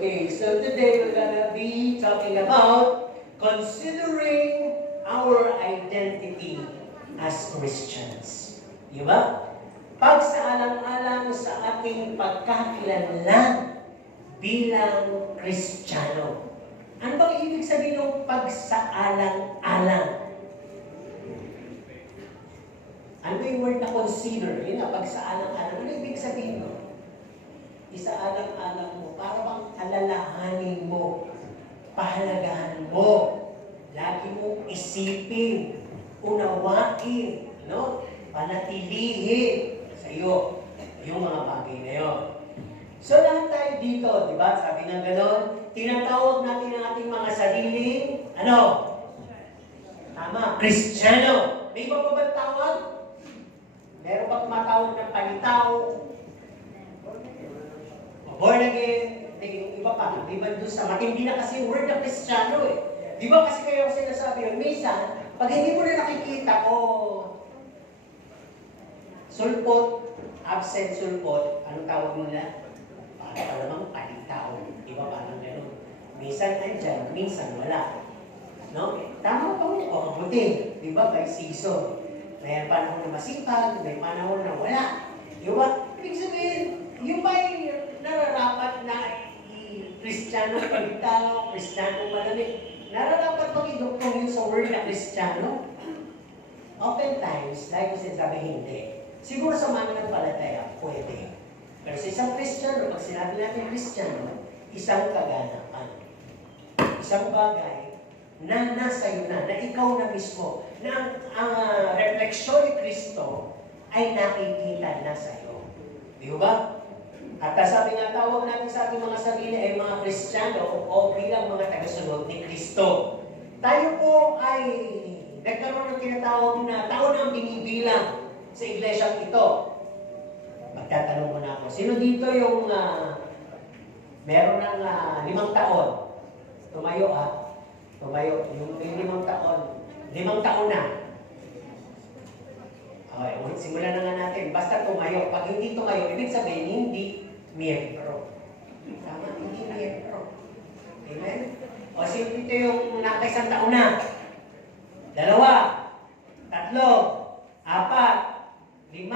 Okay, so today we're gonna be talking about considering our identity as Christians. Di ba? Pagsaalang-alang sa ating pagkakilanlan bilang Kristiyano. Ano bang ibig sabihin ng pagsaalang-alang? Ano yung word na consider? Yun na, pagsaalang-alang. Ano ibig sabihin mo? Isaalang-alang mo, para bang alalahanin mo, pahalagahan mo, lagi mong isipin, unawain, no? Panatilihin sa iyo yung mga bagay na yun. So lahat tayo dito, di ba? Sabi ng gano'n, tinatawag natin ang ating mga sariling, ano? Tama, Kristiyano. May iba pa ba tawag? Meron ba tumatawag ng palitaw? Born again, yung iba pa, di ba doon sa matindi na kasi word na Kristiyano eh. Di ba kasi kayo sinasabi yun, minsan, pag hindi mo na nakikita ko, sulpot, absent sulpot, anong tawag mo na? Para namang palitaw. Di ba parang gano'n? Minsan andyan, minsan wala. No? Tama pa mo, mabuti. Di ba? By season. May panahon na masipag, may panahon na wala. Di ba? Ibig sabihin, yung ba'y nararapat na Kristiyano palitaw, Kristiyano malamig, nararapat bang iduktong yun sa word na Kristiyano? Oftentimes, like ko sinasabi, hindi. Siguro sa mga nagpalataya, pwede. Pero sa isang Kristiyano, pag sinabi natin Kristiyano, isang kaganapan. Isang bagay na nasa iyo na ikaw na mismo, na ang refleksyon ni Kristo ay nakikita na sa iyo. Di ba? At sabi nga, tawag natin sa ating mga sarili ay mga Kristiyano o bilang mga tagasunod ni Kristo. Tayo po ay nagkaroon ng tinatawag na taon ang binibilang sa iglesyang ito. Magtatanong muna ako, sino dito yung meron ng 5 taon? Tumayo Tumayo. Yung may 5 taon. 5 taon na. Okay, simulan na nga natin. Basta tumayo. Pag hindi tumayo, ibig sabihin, hindi miyembro. Tama? Hindi miyembro. Amen? O sino dito yung naka-1 taon na? 2, 3, 4, 5.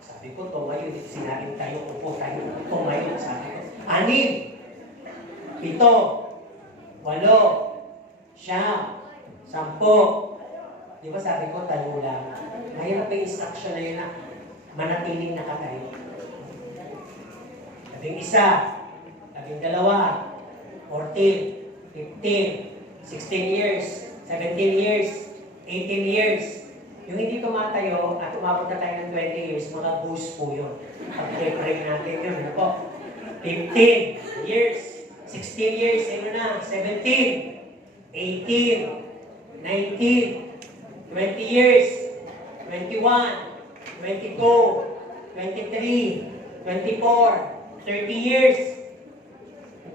Sabi ko, tumayo. Sinabing tayo, upo tayo. Tumayo. Sabi ko, 6, 7, 8, 9, 10, 10. Di ba sabi ko, tayo lang. Mahirap yung instruction na yun na manatiling nakatayo. 11, 12, 14, 15, 16 years, 17 years, 18 years. Yung hindi tumatayo at umabot na tayo ng 20 years, mga boost po yun. Pag-pray natin yun, ano po? 15 years, 16 years, ano na, 17, 18, 19, 20 years, 21, 22, 23, 24, 30 years.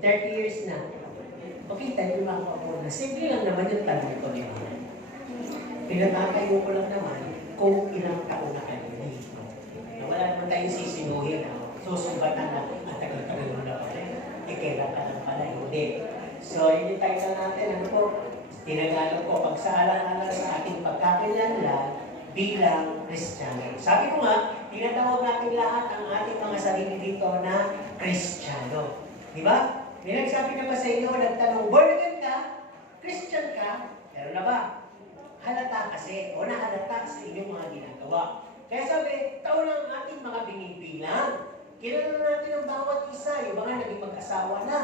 30 years na. Okay, tayo mga kapatid. Simple lang naman yung tanong ko niyo. Pinatatayo ko lang naman kung ilang taon na kayo dito. Wala naman tayong sisinuhin. Susubatan na at tagal-tagal mo na pala. Kailan ka lang pala. Hindi. So, hindi tayo na natin. Ano po? Tinagalog ko, pagsaalang-alang sa ating pagkakilanlan bilang Kristiyano. Sabi ko nga, tinatawag natin lahat ang ating mga sarili dito na Kristiyano. Di ba? May nagsabi na ba sa inyo, nagtanong, born again ka? Christian ka? Pero na ba? Halata kasi, o nahalata sa inyong mga ginagawa. Kaya sabi, taon ang ating mga binibilang. Kilala natin ang bawat isa, yung mga naging mag-asawa na.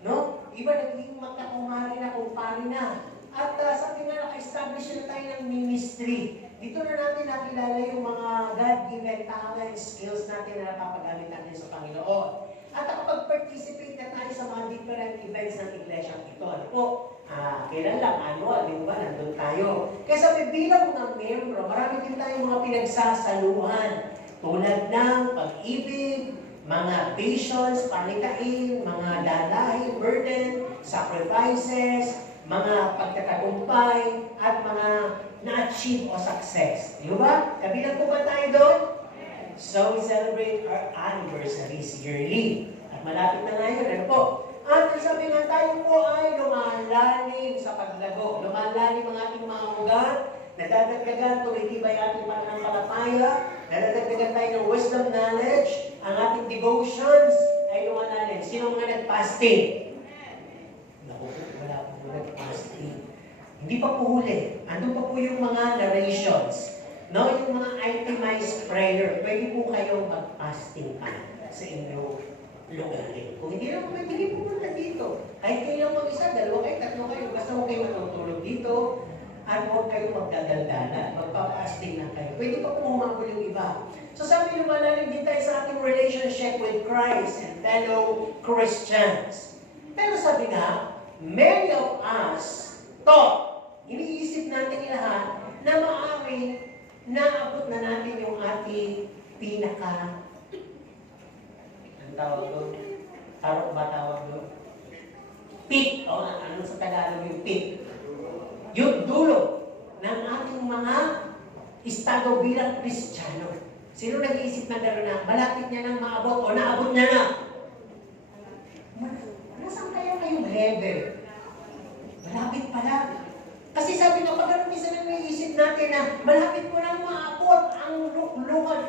No? Iba naging magkakumari na, kumpari na. At sabi nga, naka-establish na tayo ng ministry. Dito na natin nakilala yung mga God-given talents, skills natin na napapagamit natin sa Panginoon. At nakapag-participate na tayo sa mga different events ng iglesia ito. Ano po? Kailan lang, annual, di ba? Nandun tayo. Kaya sabi, bilang mga membro, marami din tayong mga pinagsasaluhan. Tulad ng pag-ibig, mga visions, panikain, mga dalahin, burden, sacrifices, mga pagtatagumpay, at mga na-achieve o success. Di ba? Kabilang po ba tayo doon? So, we celebrate our anniversaries yearly. At malapit na ngayon, ano po? sabi nga tayo po ay lumalalim sa paglago. Lumalalim ang ating mga ugat, nadadagdagan, tumitibay ating pananampalataya, nadadagdagan tayo ng wisdom knowledge, ang ating devotions ay lumalalim. Sino mga nag-fasting? Naku, wala po nag-fasting. Hindi pa po huli. Andun pa po yung mga narrations. No, yung mga itemized prayer. Pwede po kayong mag-fasting ka sa inyong lugarin. Kung hindi naman, hindi pumunta dito. Kahit kayo lang mag-isa, dalawa kayo, tatlo kayo. Basta huwag kayo matutulog dito at huwag kayo magdadaldalan. Magpa-fasting na kayo. Pwede pa po humabol yung iba. So sabi lumalalim din tayo sa ating relationship with Christ and fellow Christians. Pero sabi nga, many of us thought, iniisip natin lahat na maaaring naabot na natin yung ating pinaka, ang tawag doon? Tarok ba tawag doon? Peak. O, ano sa Tagalog yung peak? Yung dulo ng ating mga estado bilang Kristiyano. Sino nag-iisip na gano'n na malapit niya nang maabot o naabot niya na? Nasaan kaya kayong level? Malapit pala. Kasi sabi nga, pag minsan ang naiisip natin na malapit mo nang maabot ang luklukan,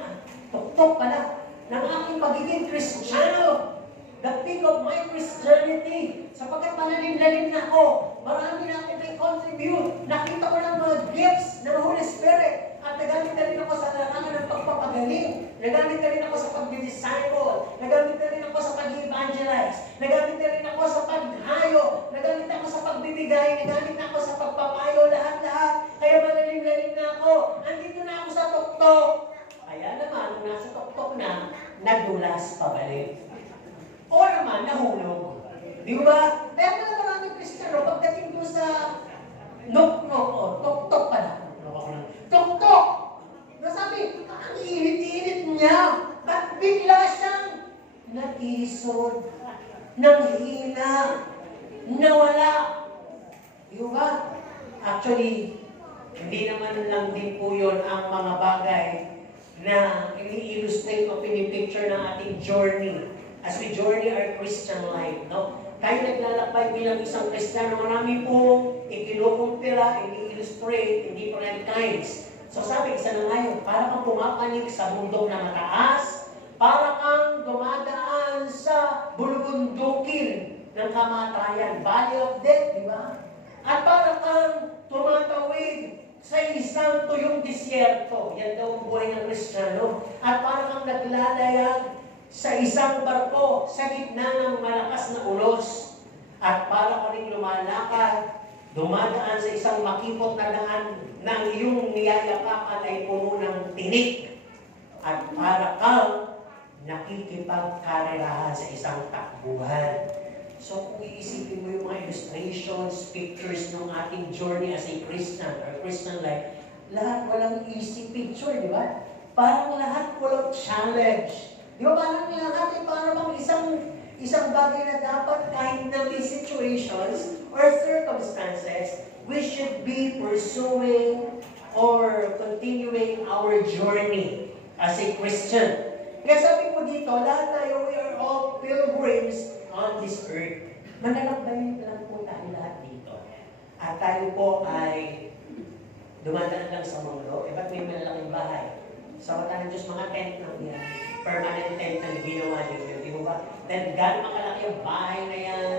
tuktok pala, ng aking pagiging Kristiyano. The peak of my Christianity. Sapagkat malalim-lalim na ako, marami na akong may contribute. Nakita ko ng mga gifts ng Holy Spirit. At nagamit na rin ako sa larangan ng pagpapagaling. Nagamit na rin ako sa pag-disciple. Nagamit na rin ako sa pag-evangelize. Nagamit na rin ako sa paghayo. Nagamit ako sa pagbibigay. Nagamit na ako sa pagpapayo. Lahat-lahat. Kaya malalim-lalim na ako. Andito na ako sa tuktok. Kaya naman, nung nasa tuktok na, nadulas pabalik. O naman, nahulog. Di ba? Kaya pala maraming Kristiyano, pagdating doon sa nok-nok, o tok-tok pala. Tok-tok! Nasabi, ang init-init niya. At bigla siyang natisod, nanghina, nawala. Di ba? Actually, hindi naman lang din po yun ang mga bagay na ini-illustrate o pinipicture ng ating journey as we journey our Christian life, no? Tayo naglalakbay bilang isang Kristiyano, marami pong ikinukumpira, ini-illustrate, hindi prioritize. So sabi, isa na ngayon, para kang pumapanig sa bundok na mataas, para kang dumadaan sa bulubundukin ng kamatayan, valley of death, di ba? At para kang tumatawid sa isang tuyong disyerto, yan daw ang buhay ng Kristiyano. At para kang naglalayag sa isang barko sa gitna ng malakas na ulos. At para ka rin lumalakad, dumadaan sa isang makipot na daan na ang iyong niyayakapan ay puno ng tinik. At para kang nakikipagkarerahan sa isang takbuhan. So kung iisipin mo yung mga illustrations, pictures ng ating journey as a Christian or Christian life, lahat walang easy picture, di ba? Parang lahat walang challenge. Di ba parang lahat ay parang isang bagay na dapat kahit na may situations or circumstances, we should be pursuing or continuing our journey as a Christian. Kaya sabi po dito, lahat tayo, we are all pilgrims on this earth. Manlalakbayin lang po tayo lahat dito. At tayo po ay dumadaan lang sa mundo. Ba't may malalaking bahay? Sa mata ng Diyos, mga tent lang yan. Permanent tent na ginawa ninyo. Di ba? Then, gano'ng makalaki ang bahay na yan,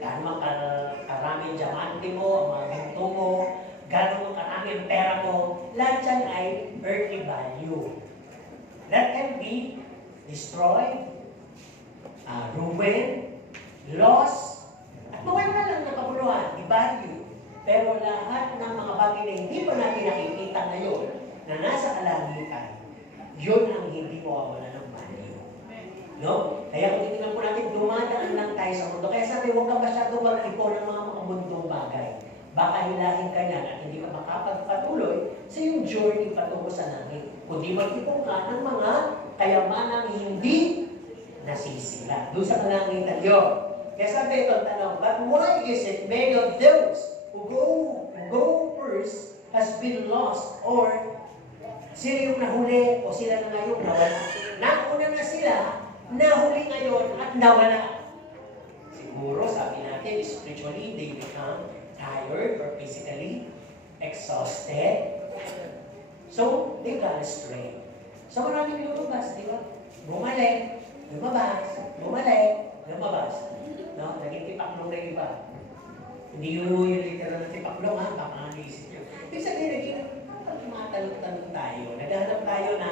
gano'ng makaraming diamante mo, ang mga ginto mo, gano'ng maraming pera mo, lahat yan ay earthly value. That can be destroyed, ruined, lost, at mawala lang ng kabuluhan, i-value. Pero lahat ng mga bagay na hindi pa natin nakikita ngayon, na nasa kalangitan, yun ang hindi mawawala ng value. No? Kaya kung titignan po natin, dumadaan lang tayo sa mundo. Kaya sabi, huwag ka masyado mag-ipon ng mga mundong bagay. Baka hilahin ka yan at hindi ka makapagpatuloy sa iyong journey patungo sa langit. Kundi mag-ipon ka ng mga kayamanang hindi nasisila. Doon sa kalangitan yun. Kaya sabi ito, tanong, but why is it many of those who go first has been lost, or sila yung nahuli o sila na ngayon nawala? Nauna na sila, nahuli ngayon at nawala. Siguro sabi natin, natin spiritually, they become tired or physically exhausted. So, they got astray. So, maraming lumabas, di ba? Bumalik, lumabas, bumalik, lumabas. No? Naging tipaklong na iba. Hindi yung literal na tipaklong, ha? Baka naisip nyo. Ibig sabihin, naging tumatalong-talong tayo. Naghahanap tayo na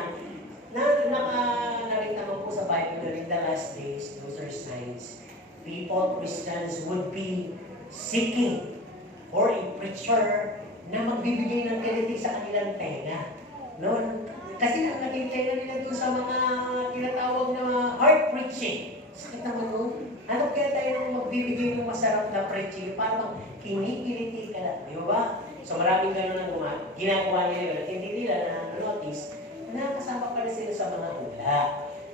narin naman po sa Bible na in the last days, those are signs. People, Christians, would be seeking for a preacher na magbibigay ng kiliti sa kanilang tenga. No? Kasi ang naging tenga nila doon sa mga tinatawag na hard preaching. Sakit naman nun. Ano kaya tayo nang magbibigay ng masarap na preaching? Parang kinikiliti ka lang. Di ba? So maraming gano'n ang ginagawa nila yun at hindi nila na-notice na kasama pala sila sa mga hula.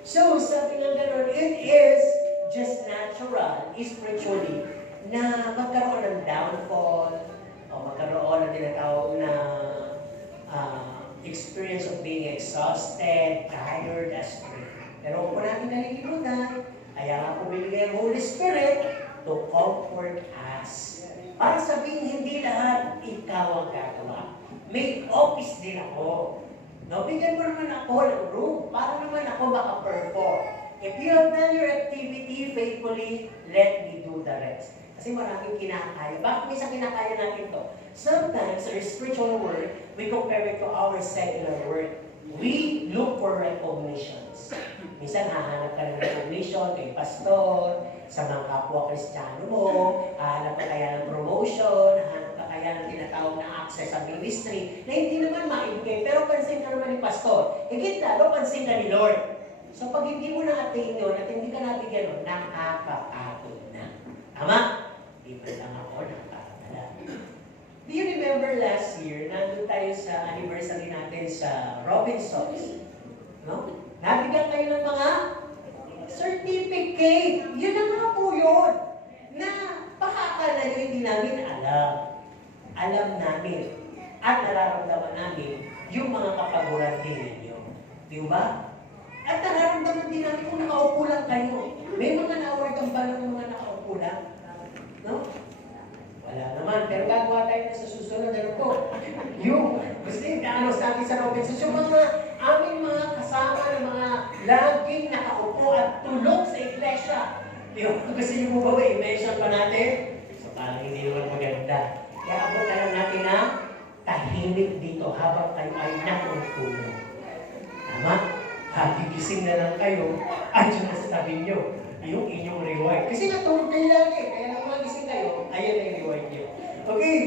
So sabi nga gano'n, it is just natural, spiritually, na magkaroon ng downfall o magkaroon ng tinatawag na experience of being exhausted, tired, astray. Pero kung natin nalilimutan, kaya nga pumili ang Holy Spirit to comfort us. Para sabihin, hindi lahat ikaw ang gagawa. May office din ako. No, bigyan mo naman ako ng room para naman ako maka-perform. If you have done your activity faithfully, let me do the rest. Kasi maraming kinakaya. Bakit minsan kinakaya natin to? Sometimes, our spiritual work, we compare it to our secular work. We look for recognitions. Minsan hahanap ka ng recognition kay pastor, sa mga kapwa Kristiyano mo, hahanap ka kaya ng promotion, hahanap ka kaya ng tinatawag na access sa ministry, na hindi naman maibigay, pero pansin ka naman ni pastor. Higit lalo, pansin ka ni Lord. So pag hindi mo na-attain yun, at hindi ka nabigyan nun, nakakapagod na. Tama? Di ba lang ako nakakatala? Do you remember last year, nandun tayo sa anniversary natin sa Robinsons? No? Nabigyan kayo ng mga certificate. Yun na nga po yun. Na baka akala nyo hindi namin alam. Alam namin. At nararamdaman namin yung mga kapaguran din ninyo. Di ba? At nararamdaman din namin kung nakaupo lang kayo. May mga na-awardan ba ng mga nakaupo lang? No? Wala naman. Pero gagawa tayo na sa susunod. Ano po? Yung gusto yung kaanos natin sa Robinsons. Yung mga aming mga kasama ng mga laging nakaupo at tulog sa iglesia. Yung gusto nyo mo ba i-mention pa natin? So parang hindi naman maganda. Kaya abot na lang natin na tahimik dito habang kayo ay natutulog. Tama? Hagigising na lang kayo at yung nasasabi nyo, yung inyong reward. Kasi natulog kayo lagi. Kaya nang magising kayo, ayun na yung reward nyo. Okay.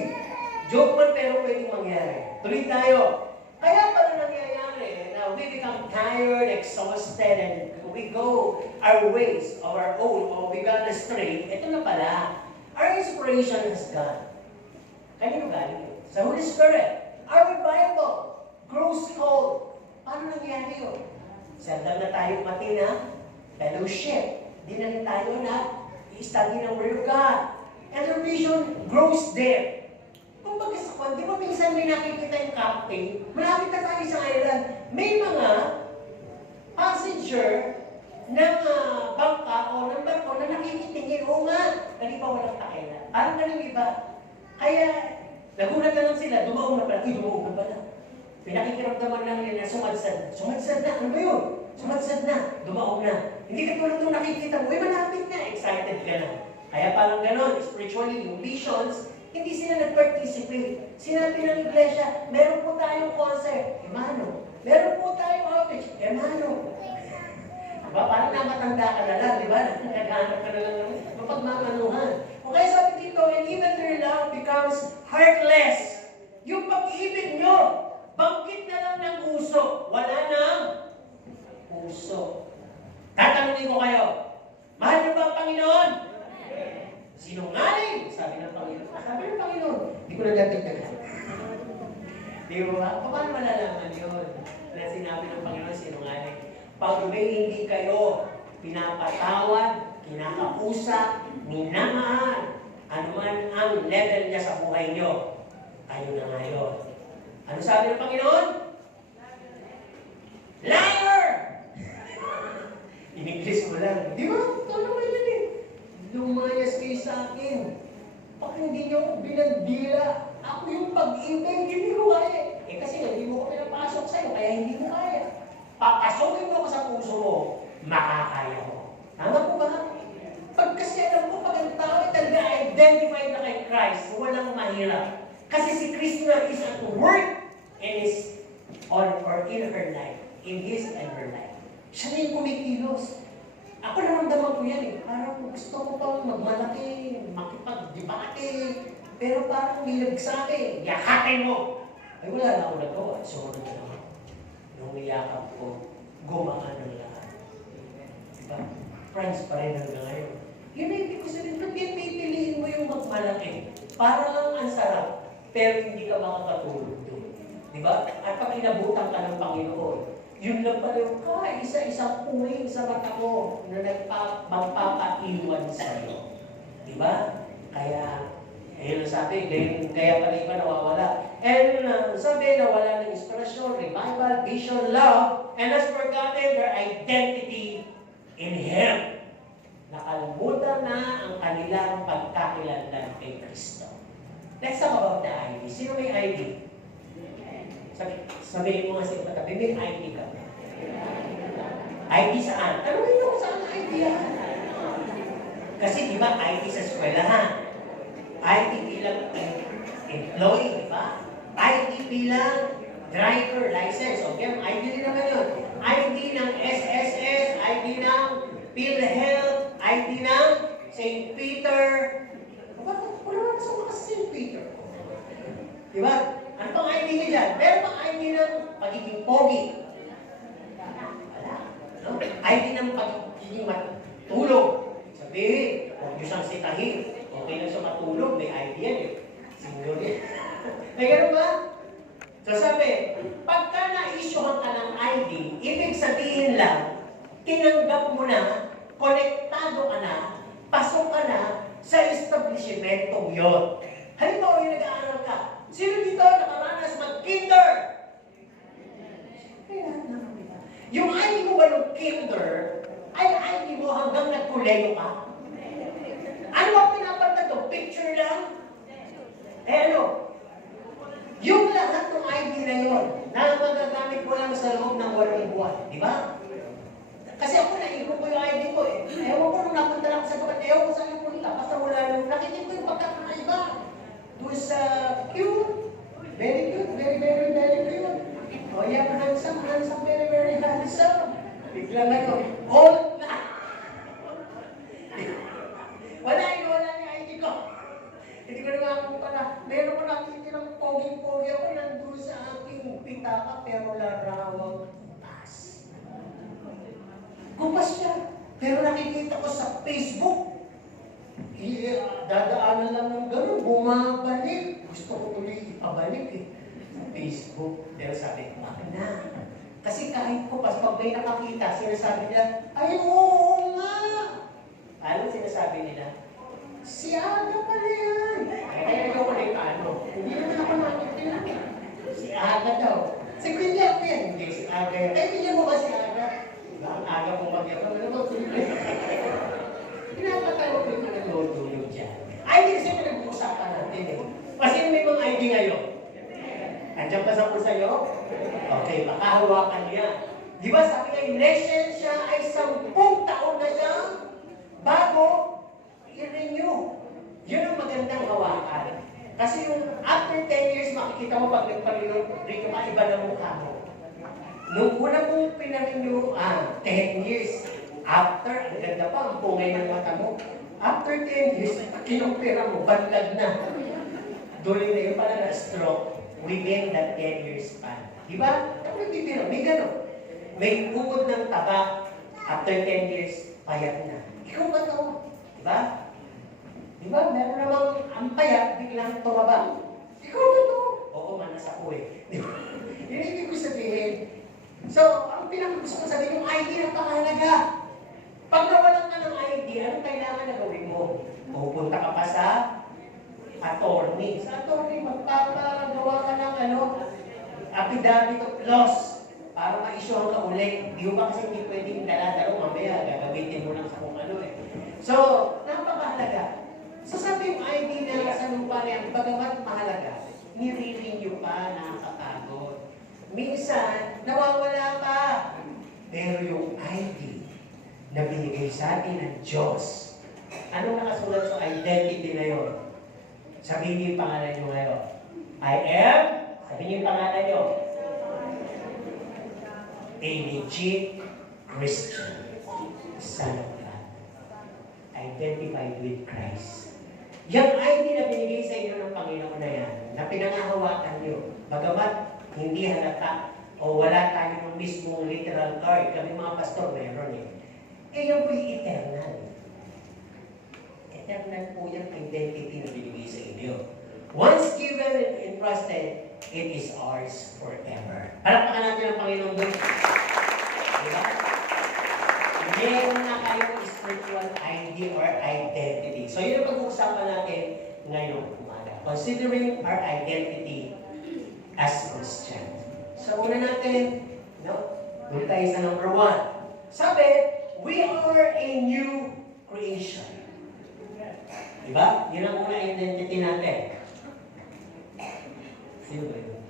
Joke man pero pwedeng mangyari. Tuloy tayo. Kaya pala nangyayari na we become tired, exhausted, and we go our ways of our own, or we got astray. Ito na pala. Our inspiration has gone. Kanino galing? Sa Holy Spirit. Our revival grows cold. Paano nangyari yun? Sandal na tayo pati na fellowship. Di na rin tayo na i-study ng Word of God. And the vision grows there. Kung pag-isakwan, di ba minsan may nakikita yung captain, malapit na tayo sa island, may mga passenger ng bangka o ng barko na nakikitingin, o nga, hindi pa walang takela. Parang ganun iba. Kaya, nagulat na lang sila, dumaong na pala, dumaong na pala. Pinakikiramdaman lang nila, sumadsad. Sumadsad na, ano ba yun? Sumadsad na, dumaong na. Hindi ka tulad nung nakikita mo, malapit na, excited ka na. Kaya parang ganun, spiritually, yung visions, hindi sila nag-participate. Sinabi ng iglesia, meron po tayong concert. Emano. Meron po tayong outreach. Emano. Diba? Parang namatanda ka na lang, di ba? Naghahanap ka na lang naman. Mapagmamanuhan. Okay, sabi dito, and even their love becomes heartless. Yung pag-ibig nyo, banggit na lang ng uso. Wala nang puso. Tatanungin ko kayo, mahal niyo ba ang Panginoon? Sinungaling, sabi ng Panginoon. Sabi ng Panginoon, hindi ko nagdagdagan. Di ba? Paano malalaman yun? Na sinabi ng Panginoon, sinungaling. Pag may hindi kayo pinapatawad, kinakausap, minamahal, anuman ang level niya sa buhay niyo, kayo na ngayon. Ano sabi ng Panginoon? Liar! In English mo lang. Di ba? Ito naman yun eh. lumayas kayo sa akin. Baka hindi niyo ako binandila. Ako yung pag-ibig, hindi ko kaya. Kasi hindi mo ko pinapasok sa'yo, kaya hindi mo kaya. Papasokin mo ko sa puso mo, makakaya mo. Tama po ba? Pag kasi alam ko, pag ang tao ay talaga identified na kay Christ, walang mahirap. Kasi si Kristo na is at work in his or in her life, in his and her life. Siya na yung kumikilos. Ako naramdaman ko yan eh. Parang gusto ko pang magmalaki, makipag-debate, pero parang bilag sa akin, yakatin mo. Ay wala na ako nagawa. Sumunod na ako. Nung niyakap ko, gumaan ng lahat. Diba? Friends pa rin hanggang ngayon. Yun ay ibig ko sabihin, ba't pipiliin mo yung magmalaki? Para lang ang sarap, pero hindi ka makakatulog doon. Diba? At pag inabutan ka ng Panginoon, yun lang pala yung isa-isang puwing sa mata ko na magpapaiwan sa iyo. Diba? Kaya, ayun ang sabi, kaya pala iba nawawala. And sabi, nawala ng inspirasyon, revival, vision, love, and has forgotten their identity in Him. Nakalimutan na ang kanilang pagkakilanlan kay Kristo. Let's talk about the ID. Sino may ID? Sabihin mo nga sa katabi, may ID ka. ID saan? Ano yun kung saan ID yan? Kasi di ba ID sa eskwelahan? ID bilang employee, di ba? ID bilang driver license. Okay, ID din naman yun. ID ng SSS, ID ng PhilHealth, ID ng St. Peter. Wala naman sa mga St. Peter. Di ba? Ano pang ID niya dyan? Pero pang ID ng pagiging pogi. Wala. No? ID ng pagiging matulog. Sabihin, huwag niyo siyang sitahin. Okay lang siya matulog, may ID yan eh. Siguro yan. May gano'n ba? So sabi, pagka na-issuehan ka ng ID, ibig sabihin lang, tinanggap mo na, konektado ka na, pasok ka na sa establishmentong yun. Halimbawa yung nag-aaral ka, sino dito nakaranas mag-kinder? Yung ID mo ba ng kinder, ay ID mo hanggang nagkuleyo ka? Ano ba pinapantag to? Picture lang? Ano? Yung lahat ng ID na yun, na magagamit mo lang sa loob ng 8 buwan. Di ba? Kasi ako naigo ko yung ID ko eh. Ewan ko nung napunta lang sa gabat, ewan ko saan yung punta. Basta wala nung nakikita ko yung pagkakaiba. Doon sa cute. Very cute. Very, very, very cute. O yan, handsome, very, very handsome. Bigla na yun. Old na. Wala yung ID ko. Hindi ko naman ako pala. Meron ko nakikita ng pogi-pogi ako nandun sa aking pitaka pero larawang taas. Kumpas siya. Pero nakikita ko sa Facebook. Dadaanan lang ng gano'n, bumabalik. Gusto ko tuloy ipabalik eh. Sa Facebook. Pero sabi ko, bakit na? Kasi kahit ko, pag may nakakita, sinasabi nila, ay oo nga! Ano sinasabi nila? Si Aga pala yan. Kaya ikaw pala yung ano. Hindi naman ako nakikinig. Si Aga daw. Si Quindia ko yan. Hindi, si Aga yan. Kaya hindi mo ba si Aga? Diba? Ang Aga mong magyabang. Ano ba? Pinapatalo ko yung nag-tulog dyan. ID kasi pinag-uusapan natin eh. Kasi may mga ID ngayon. Andiyan pa sa po sa'yo? Okay, baka hawakan niya. Di ba sabi nga, lisensya ay 10 taon na siya bago i-renew. Yun ang magandang hawakan. Kasi yung after 10 years, makikita mo pag nagpa-renew, dito ka iba ng mukha mo. Nung una mong pina-renew, 10 years. After, ang ganda pa, ang pungay ng mata mo. After 10 years, kinumpira mo, banlag na. Duling na yun pala na stroke within that 10 years span. Diba? Tapos bibiro, may gano'n. May bukod ng tabak, after 10 years, payat na. Ikaw ba ito? Diba? Diba? Meron namang ang payat, biglang tumaba. Ikaw ba ito? Oo, manas ako eh. Diba? Yun ibig ko sabihin. So, ang pinag-gusto ko sabihin, yung ID ang pakahalaga. Pag nawalan ka ng ID, anong kailangan na gawin mo? Pupunta ka pa sa attorney. Sa attorney, magpapagawa ka ng affidavit of loss para ma-issuehan ka ulit. Di ba kasi hindi pwedeng dala-dalo mamaya, gagamitin mo lang sa kung ano eh. So, napaka mahalaga. So sabi yung ID na sa lupa na yan, bagamat mahalaga, nire-renew pa, nakakapagod. Minsan, nawawala pa. Pero yung ID na binigay sa atin ng Diyos, anong nakasulat sa identity na yun? Sabihin niyo yung pangalan niyo ngayon. I am, sabihin niyo yung pangalan niyo. A legit Christian, Son of God, identified with Christ. Yung ID na binigay sa inyo ng Panginoon na yan, na pinangahawakan niyo, bagamat hindi halata o wala tayo ng mismong literal card, kami mga pastor meron eh. Eh yun po yung eternal. Eternal po yung identity na binigay sa inyo. Once given and entrusted, it is ours forever. Palakpakan natin ang Panginoon doon. Diba? Meron na kayong spiritual ID or identity. So yun ang pag-uusapan natin ngayong umaga. Considering our identity as Christian. So una natin, doon tayo sa number 1. Sabi, we are a new creation. Diba? Yun ang una identity natin. Sino ba yun?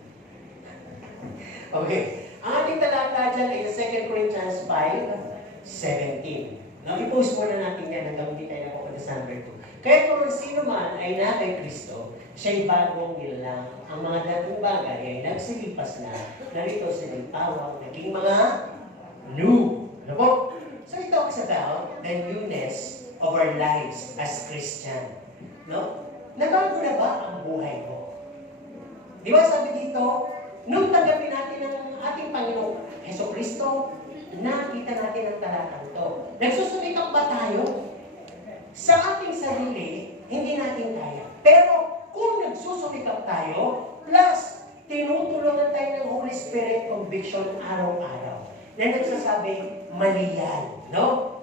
Okay. Ang ating talata dyan ay 2 Corinthians 5:17. Now, i-post muna natin yan hanggang hindi tayo napupunta sa number 2. Kaya kung sino man ay na kay Kristo, siya'y bagong nilalang. Ang mga dating bagay ay nagsilipas na, narito silang tawag, naging mga new. Ano po? So, it talks about the newness of our lives as Christian. No? Nabago na ba ang buhay mo? Di ba sabi dito, nung tanggapin natin ang ating Panginoon Jesucristo, nakita natin ang talatang to. Nagsusumikap ba tayo? Sa ating sarili, hindi natin kaya. Pero kung nagsusumikap tayo, plus tinutulungan tayo ng Holy Spirit conviction araw-araw, na nagsasabi, mali yan. No?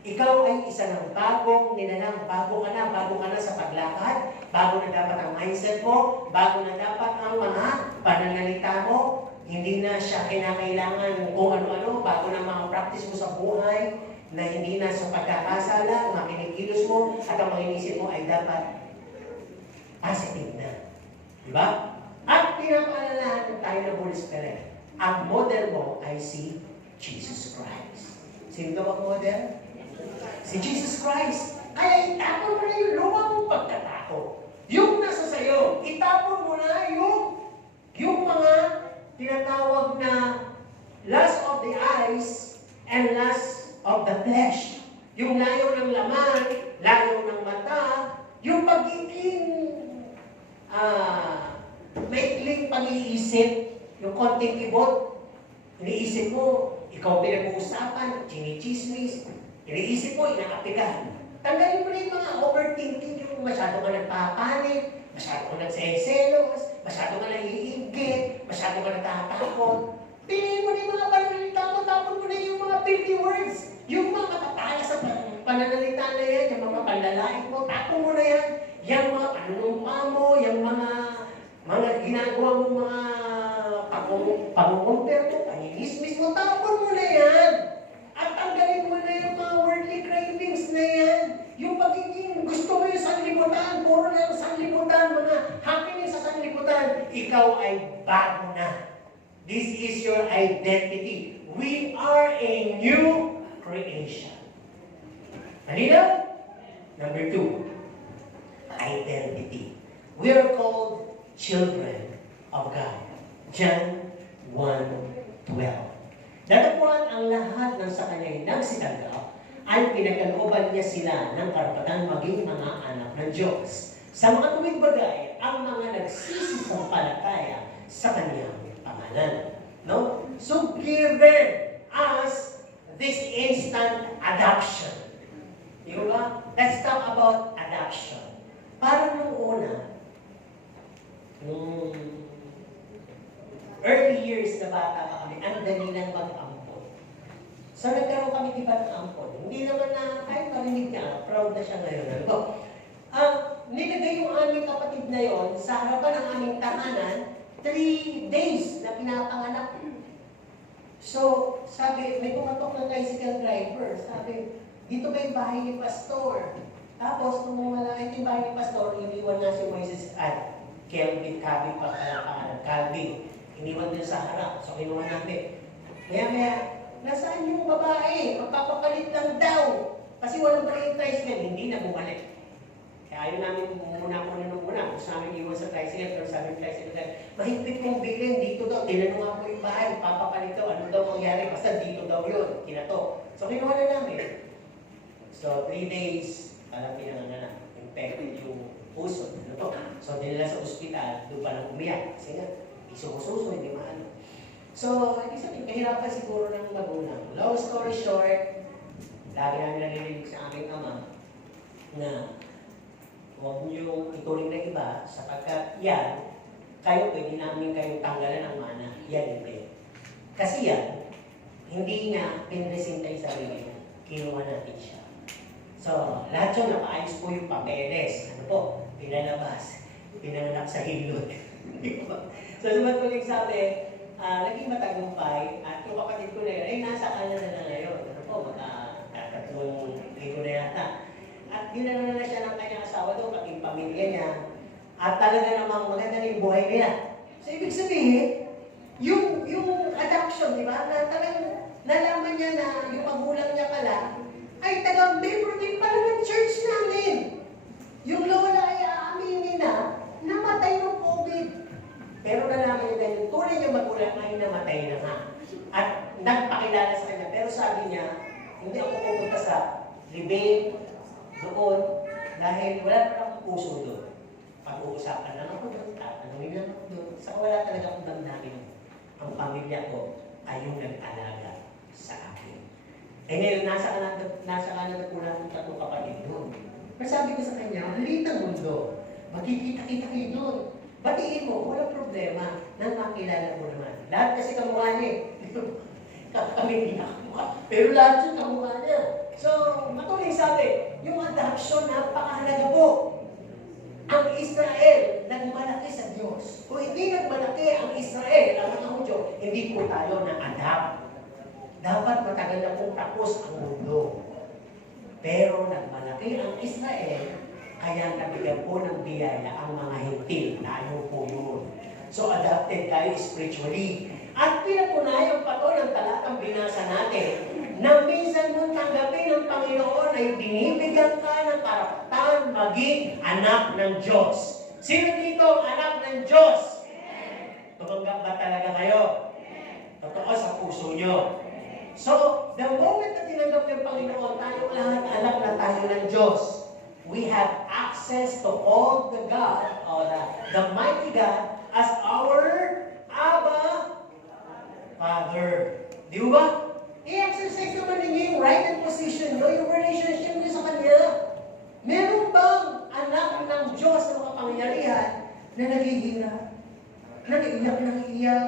Ikaw ay isa ng bagong nilalang, bago ka na sa paglakad, bago na dapat ang mindset mo, bago na dapat ang mga pananalita mo, hindi na siya kinakailangan kung ano-ano, bago na mga practice mo sa buhay, na hindi na sa pagkakasala, mga kinikilos mo, at ang mga inisip mo ay dapat positive na. Diba? At pinapaalalahan tayo ng Holy Spirit. Ang model mo ay si Jesus Christ. Sino ba ang model? Si Jesus Christ. Kaya itapon mo na yung lumang pagkatao. Yung nasa sayo, itapon mo na yung mga tinatawag na lust of the eyes and lust of the flesh. Yung layo ng laman, layo ng mata, yung pagiging maikling pag-iisip, yung konting kibot, iniisip mo, ikaw pinag-uusapan, chinichismis, iniisip mo, inaapikan. Tanggalin mo na yung mga overthinking, yung masyado ka nagpapanik, masyado ka nagseselos, masyado ka naiigit, masyado ka natatakot. Piliin mo na yung mga pananalita mo, tapon mo na yung mga filthy words, yung mga matatala sa pananalita na yan, yung mga panlalait mo, tapon mo na yan, yung mga panunumpa mo, yung mga ginagawa mo mga pangungumpir mo, panilismis mo, tapon mo na yan. At tanggalin mo na yung mga worldly cravings na yan. Yung pagiging gusto mo yung sanlibutan, puro na yung sanlibutan, mga happiness sa sanlibutan, ikaw ay bago na. This is your identity. We are a new creation. Halina? Number 2, identity. We are called children of God. John 1:12. Datapwan ang lahat ng sa kanya'y nagsitanggap ay pinagkalooban niya sila ng karapatan maging mga anak ng Diyos. Sa mga tuwid bagay, ang mga nagsisisampalataya sa kanyang pangalan. No? So, given us this instant adoption. Di ba? Let's talk about adoption. Parang nung una, nung early years na bata pa kami, ang dali lang mag-ampon. So, nagkaroon kami diba ng ampon. Hindi naman na, kahit marinig niya, proud na siya ngayon. Ano? Nilagay yung aming kapatid na yon sa harapan ng aming tahanan, 3 days na pinapanganak. So, sabi, may pumatok ng tricycle driver. Sabi, dito ba yung bahay ni Pastor? Tapos, nung malaki yung bahay ni Pastor, iniwan nga si Moises at Calvin pa kaya pangalan, Calvin. Iniwan din sa harap. So, kinuha natin. Maya, nasaan yung babae? Magpapapalit lang daw. Kasi walang paling tricycle, hindi na bumalik. Kaya ayaw namin nung una. Gusto namin iwan sa tricycle, pero sabi ng tricycle, mahigpit kong bilhin, dito daw. Tinanong ako yung bahay, papapalit daw. Ano daw mangyari? Basta dito daw yun. Kinato. So, kinuha na namin. So, 3 days, alam pinanganak. Infected yung puso. Ano to? So, dinala sa ospital, doon pa lang umiyak. Kasi nga, iso-suso, hindi maano. So, ibig sabihin, kahirapan siguro ng magulang. Long story short, lagi namin nalililig sa aming ama na huwag niyong ituring na iba sapagkat yan, kayo pwede namin kayong tanggalan ng mana. Yan hindi. Kasi yan, hindi niya pinresintay sa sarili niya. Kinuha natin siya. So, lahat yun, nakaayos po yung papeles. Ano po? Pinalabas. Pinanganak sa hilod. So, sumatulog sabi, naging matagumpay at yung kapatid ko na yun, ay nasa Canada na ngayon. Ano po, magkatatlong linggo na yata. At dinala na siya ng kanyang asawa doon, pati yung pamilya niya. At talaga namang maganda na yung buhay nila. So, ibig sabihin, yung adoption, di ba? Na talagang nalaman niya na yung magulang niya pala, ay taga-member din pala ng church namin. Yung lola ay aaminin na, namatay ng COVID. Pero nalaman niya yung tunay niya magulang ay namatay na nga. At nagpakilala sa kanya. Pero sabi niya, hindi ako pupunta sa libing doon dahil wala pa akong puso doon. Pag-uusapan lang ako doon, tatanungin lang ako doon. Saka wala talaga akong damdamin. Ang pamilya ko ay yung nag-alaga sa akin. Eh ngayon, nasa Canada po namin tatlong kapatid doon. Pero sabi ko sa kanya, maliit ang mundo. Magkikita-kita kayo doon. Batiin mo, walang problema. Nang makilala mo naman. Lahat kasi kamukha niya eh. Kami hindi nakamukha. Pero lahat yung kamukha niya. So, matuloy sabi, yung adoption, napakahalaga po. Ang Israel, nagmalaki sa Diyos. Kung hindi nagmalaki ang Israel, ang mga Hudyo, hindi po tayo na-adapt. Dapat matagal na pong tapos ang mundo. Pero nagmalaki ang Israel, kaya nabigyan po ng biyaya ang mga hintil. Tayo po yun. So, adopted tayo spiritually. At pinatunayan pa to ng talatang binasa natin na minsan mong tanggapin ng Panginoon ay binibigyan ka ng karapatan maging anak ng Diyos. Sino dito ang anak ng Diyos? Tumanggap ba talaga kayo? Totoo sa puso nyo. So, the moment na tinanggap ng Panginoon, tayo lahat anak na tayo ng Diyos. We have access to all the God, or the mighty God, as our Abba Father. Di ba? I-exercise naman ninyo yung right and position nyo, yung relationship nyo sa Kanya. Meron bang anak ng Diyos na makapangyarihan na naghihirap, na naiiyak,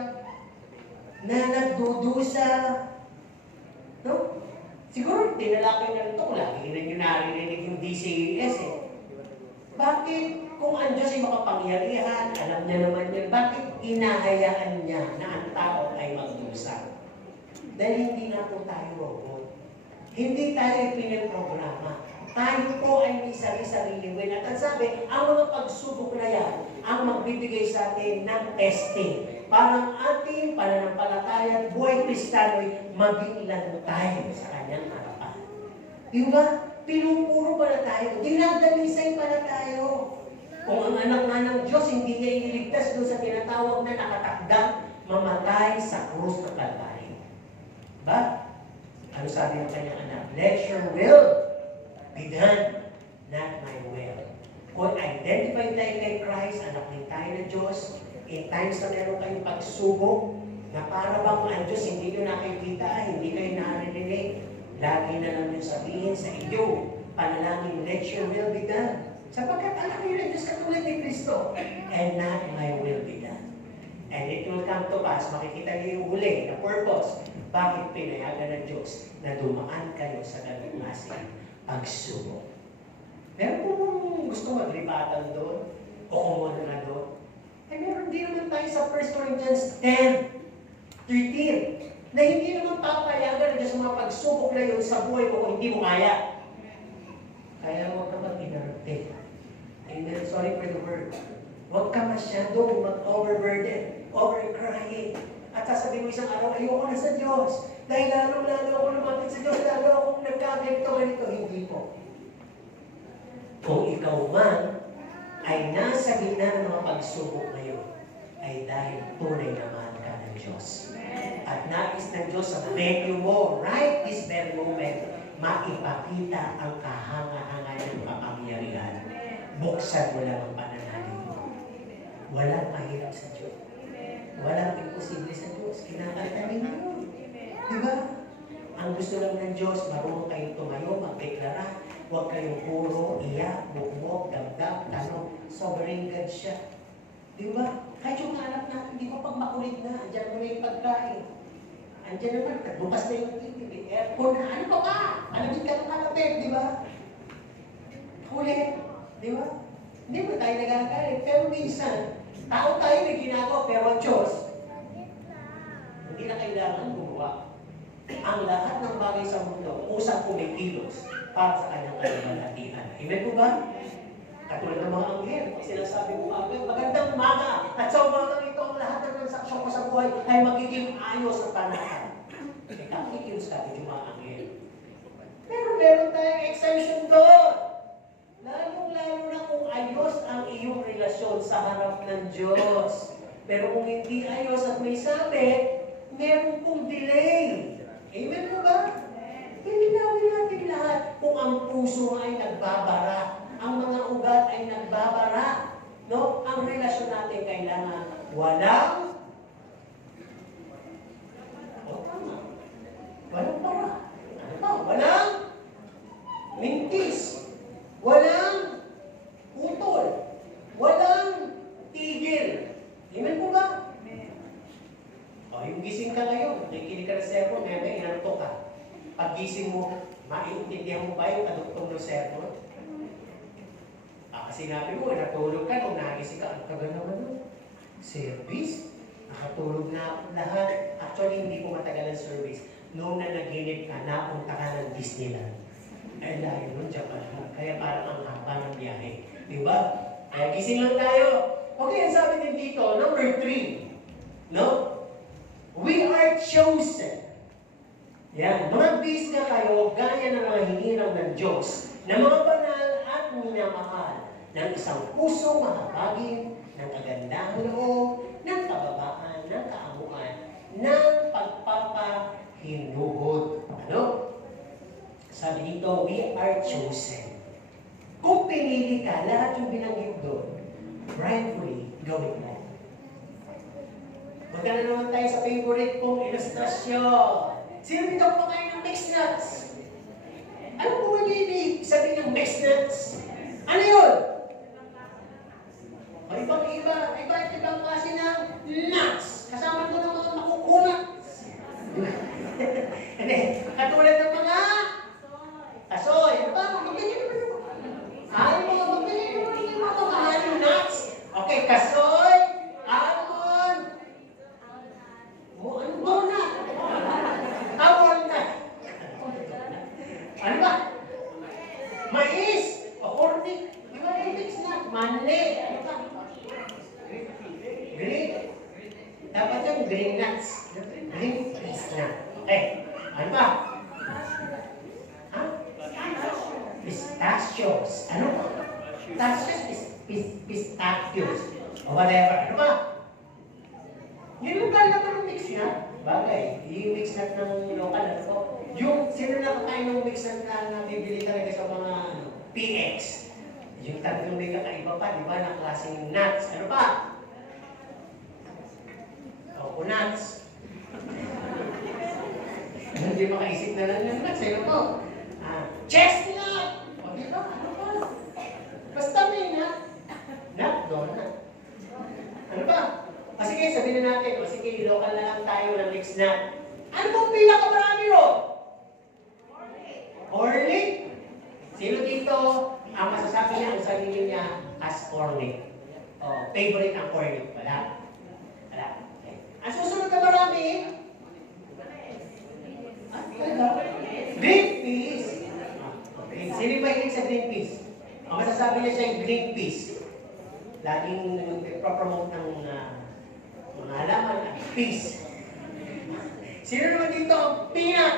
na nagdudusa? No? Siguro, tinalakay na ito kung lagi na nyo naririnig yung DCAS eh. Bakit kung ang Diyos ay makapangyarihan, alam niya naman yun, bakit inahayaan niya na ang tao ay magdusa? Dahil hindi na po tayo robot. Hindi tayo pinaprograma. Tayo po ay may sarili-sarili win. At ang sabi, ang mga pagsubok na yan, ang magbibigay sa atin ng testing. Para ang ating pananampalataya, buhay Kristiyano ay maging lantay sa kanyang harapan. Di ba? Pinupuro pala tayo. Dinadalisay pala tayo. Kung ang anak nga ng Diyos, hindi niya iniligtas doon sa tinatawag na nakatakdang mamatay sa krus ng Kalbaryo. But, ano sabi ng kanyang anak? Let your will be done, not my will. Kung identify tayo kay Christ, anak din tayo ng Diyos, in times na meron kayong pagsubok, na para bang ang Diyos hindi nyo nakikita, hindi kayo naririnig, lagi na lang yung sabihin sa iyo, panalangin, let your will be done. Sapagkat anak nyo ng Diyos katulad ni Kristo, and not my will be done. And it will come to pass, makikita niyo yung huli, the purpose, bakit pinayagan ng Diyos na dumaan kayo sa ganung klaseng pagsubok. Pero kung gusto maglipatan doon, o kumono na doon, ay meron din naman tayo sa 1 Corinthians 10:13, na hindi naman papayagan na sa mga pagsubok na yun sa buhay mo kung hindi mo kaya. Kaya huwag ka mag-inarte. Amen. Sorry for the word. Huwag ka masyadong mag-overburden, over-crying. At sasabihin mo isang araw, ayoko na sa Diyos. Dahil lalo ako lumapit sa Diyos, lalo akong ganito. Hindi po. Kung ikaw man ay nasa gitna ng mga pagsubok ngayon, ay dahil tunay na mahal ka ng Diyos. At nais ng Diyos sa venue mo, right this very moment, maipakita ang kahanga-hanga ng kapangyarihan. Buksan mo lang ang pananalig mo. Walang mahirap sa Diyos. Walang imposible sa Diyos. Kinakanta ninyo yun. Diba? Ang gusto lang ng Diyos, marunong kayong tumayo, magdeklara. Huwag kayong puro, iyak, bukbok, damdam, tanong. Sovereign God siya. Diba? Kahit yung hanap natin, di ba pag makulit na, andyan mo na yung pagkain. Andyan naman, bukas na yung TV, may aircon na, ano pa ba? Alamit ka ng kalapit, di ba? Kulit, di ba? Hindi mo tayo nagagalit. Pero minsan, tao tayo may ginagawa, pero ang Diyos, hindi na kailangan gumawa. Ang lahat ng bagay sa mundo, usang kumikilos para sa kanyang kalimalatian. Amen po ba? Katulad ng mga anghel, sinasabi mo magandang umaga, at sa umaga ito ang lahat ng transaksyon ko sa buhay ay magiging ayos at panahan. Kaya kikilos natin yung mga anghel. Pero meron tayong exemption doon. Lalong-lalo na kung ayos ang iyong relasyon sa harap ng Diyos. Pero kung hindi ayos at may sabit, meron pong delay. Amen po ba? Ilinawin natin lahat kung ang puso ay nagbabara, ang mga ugat ay nagbabara. No? Ang relasyon natin kailangan walang para. Ano pa? Walang mintis. Walang utol. Walang tigil. Amen po ba? O, yung gising ka ngayon, nakikinig ka ng sermon, may inanto ka. Pag gising mo, maintindihan mo ba yung kaduktong ng sermon? Sinabi mo, natulog ka nung nagising ka. Ang tagal naman nun. Service? Nakatulog na ako lahat. Actually, hindi ko matagal ang service. Noong na naginip ka, napunta ka ng Disneyland. Ay, layo nun, Japan. Kaya parang ang haba ng biyahe. Diba? Kaya gising lang tayo. Okay, ang sabi din dito, number 3. No? We are chosen. Yan. Mga bis na kayo, gaya ng mga hinirang ng Diyos, na mga banal at minamahal, ng isang pusong mahabagin, ng kagandahang loob, ng kababaan, ng kaamuan, ng pagpapahinuhod. Ano? Sabi dito, we are chosen. Kung pinili ka, lahat yung binanggit doon, rightfully, gawin mo. Magkano naman tayo sa favorite kong ilustrasyon. Sino dito kumakain ng mixed nuts? Ano po ba ibig sabihin ng mixed nuts? Ano yun? Ibang klase ng nuts. Kasama doon ang mga makukunat. Katulad ng mga kasoy. Ano ba? Magbili naman ito. Magbili naman yung mga kamahaling nuts. Okay, kasoy, almond, ano donut? Walnut. Ano ba? Mais, o cornic. Di ba yung mix na? Mani. Ano ba? Green. Dapat yung green nuts. Green trees na. Okay. Ano ba? Ha? Pistachios. Ano? Pistachios. O whatever. Ano ba? Yun yung kalaman ng mix na. Bagay. Yung mix nut ng local. Ano po? Yung sino na kakain ng mix nut na nabibili talaga sa mga PX. Yung tatlong may kakaiba pa, di ba, na klaseng nuts. Ano pa? Coconuts. Hindi makaisip na lang ng nuts. Ano po? Chestnut! O, di ba? Ano pa? Basta may nut. Nut, donut. Ano pa? O sige, sabihin na natin. O sige, local na lang tayo ng mix nut. Ano pong pinakamarami ron? Ornic. Sino dito ang masasabi niya ang sarili niya as ornic? O, favorite ang ornic. Wala. Wala. Okay. Ang susunod na marami, green peas. Okay. Sino ba hilig sa green Greenpeace. Ang masasabi niya siya yung Greenpeace. Laging nagpropromote ng mga halaman at peace. Sino naman dito? Peanut!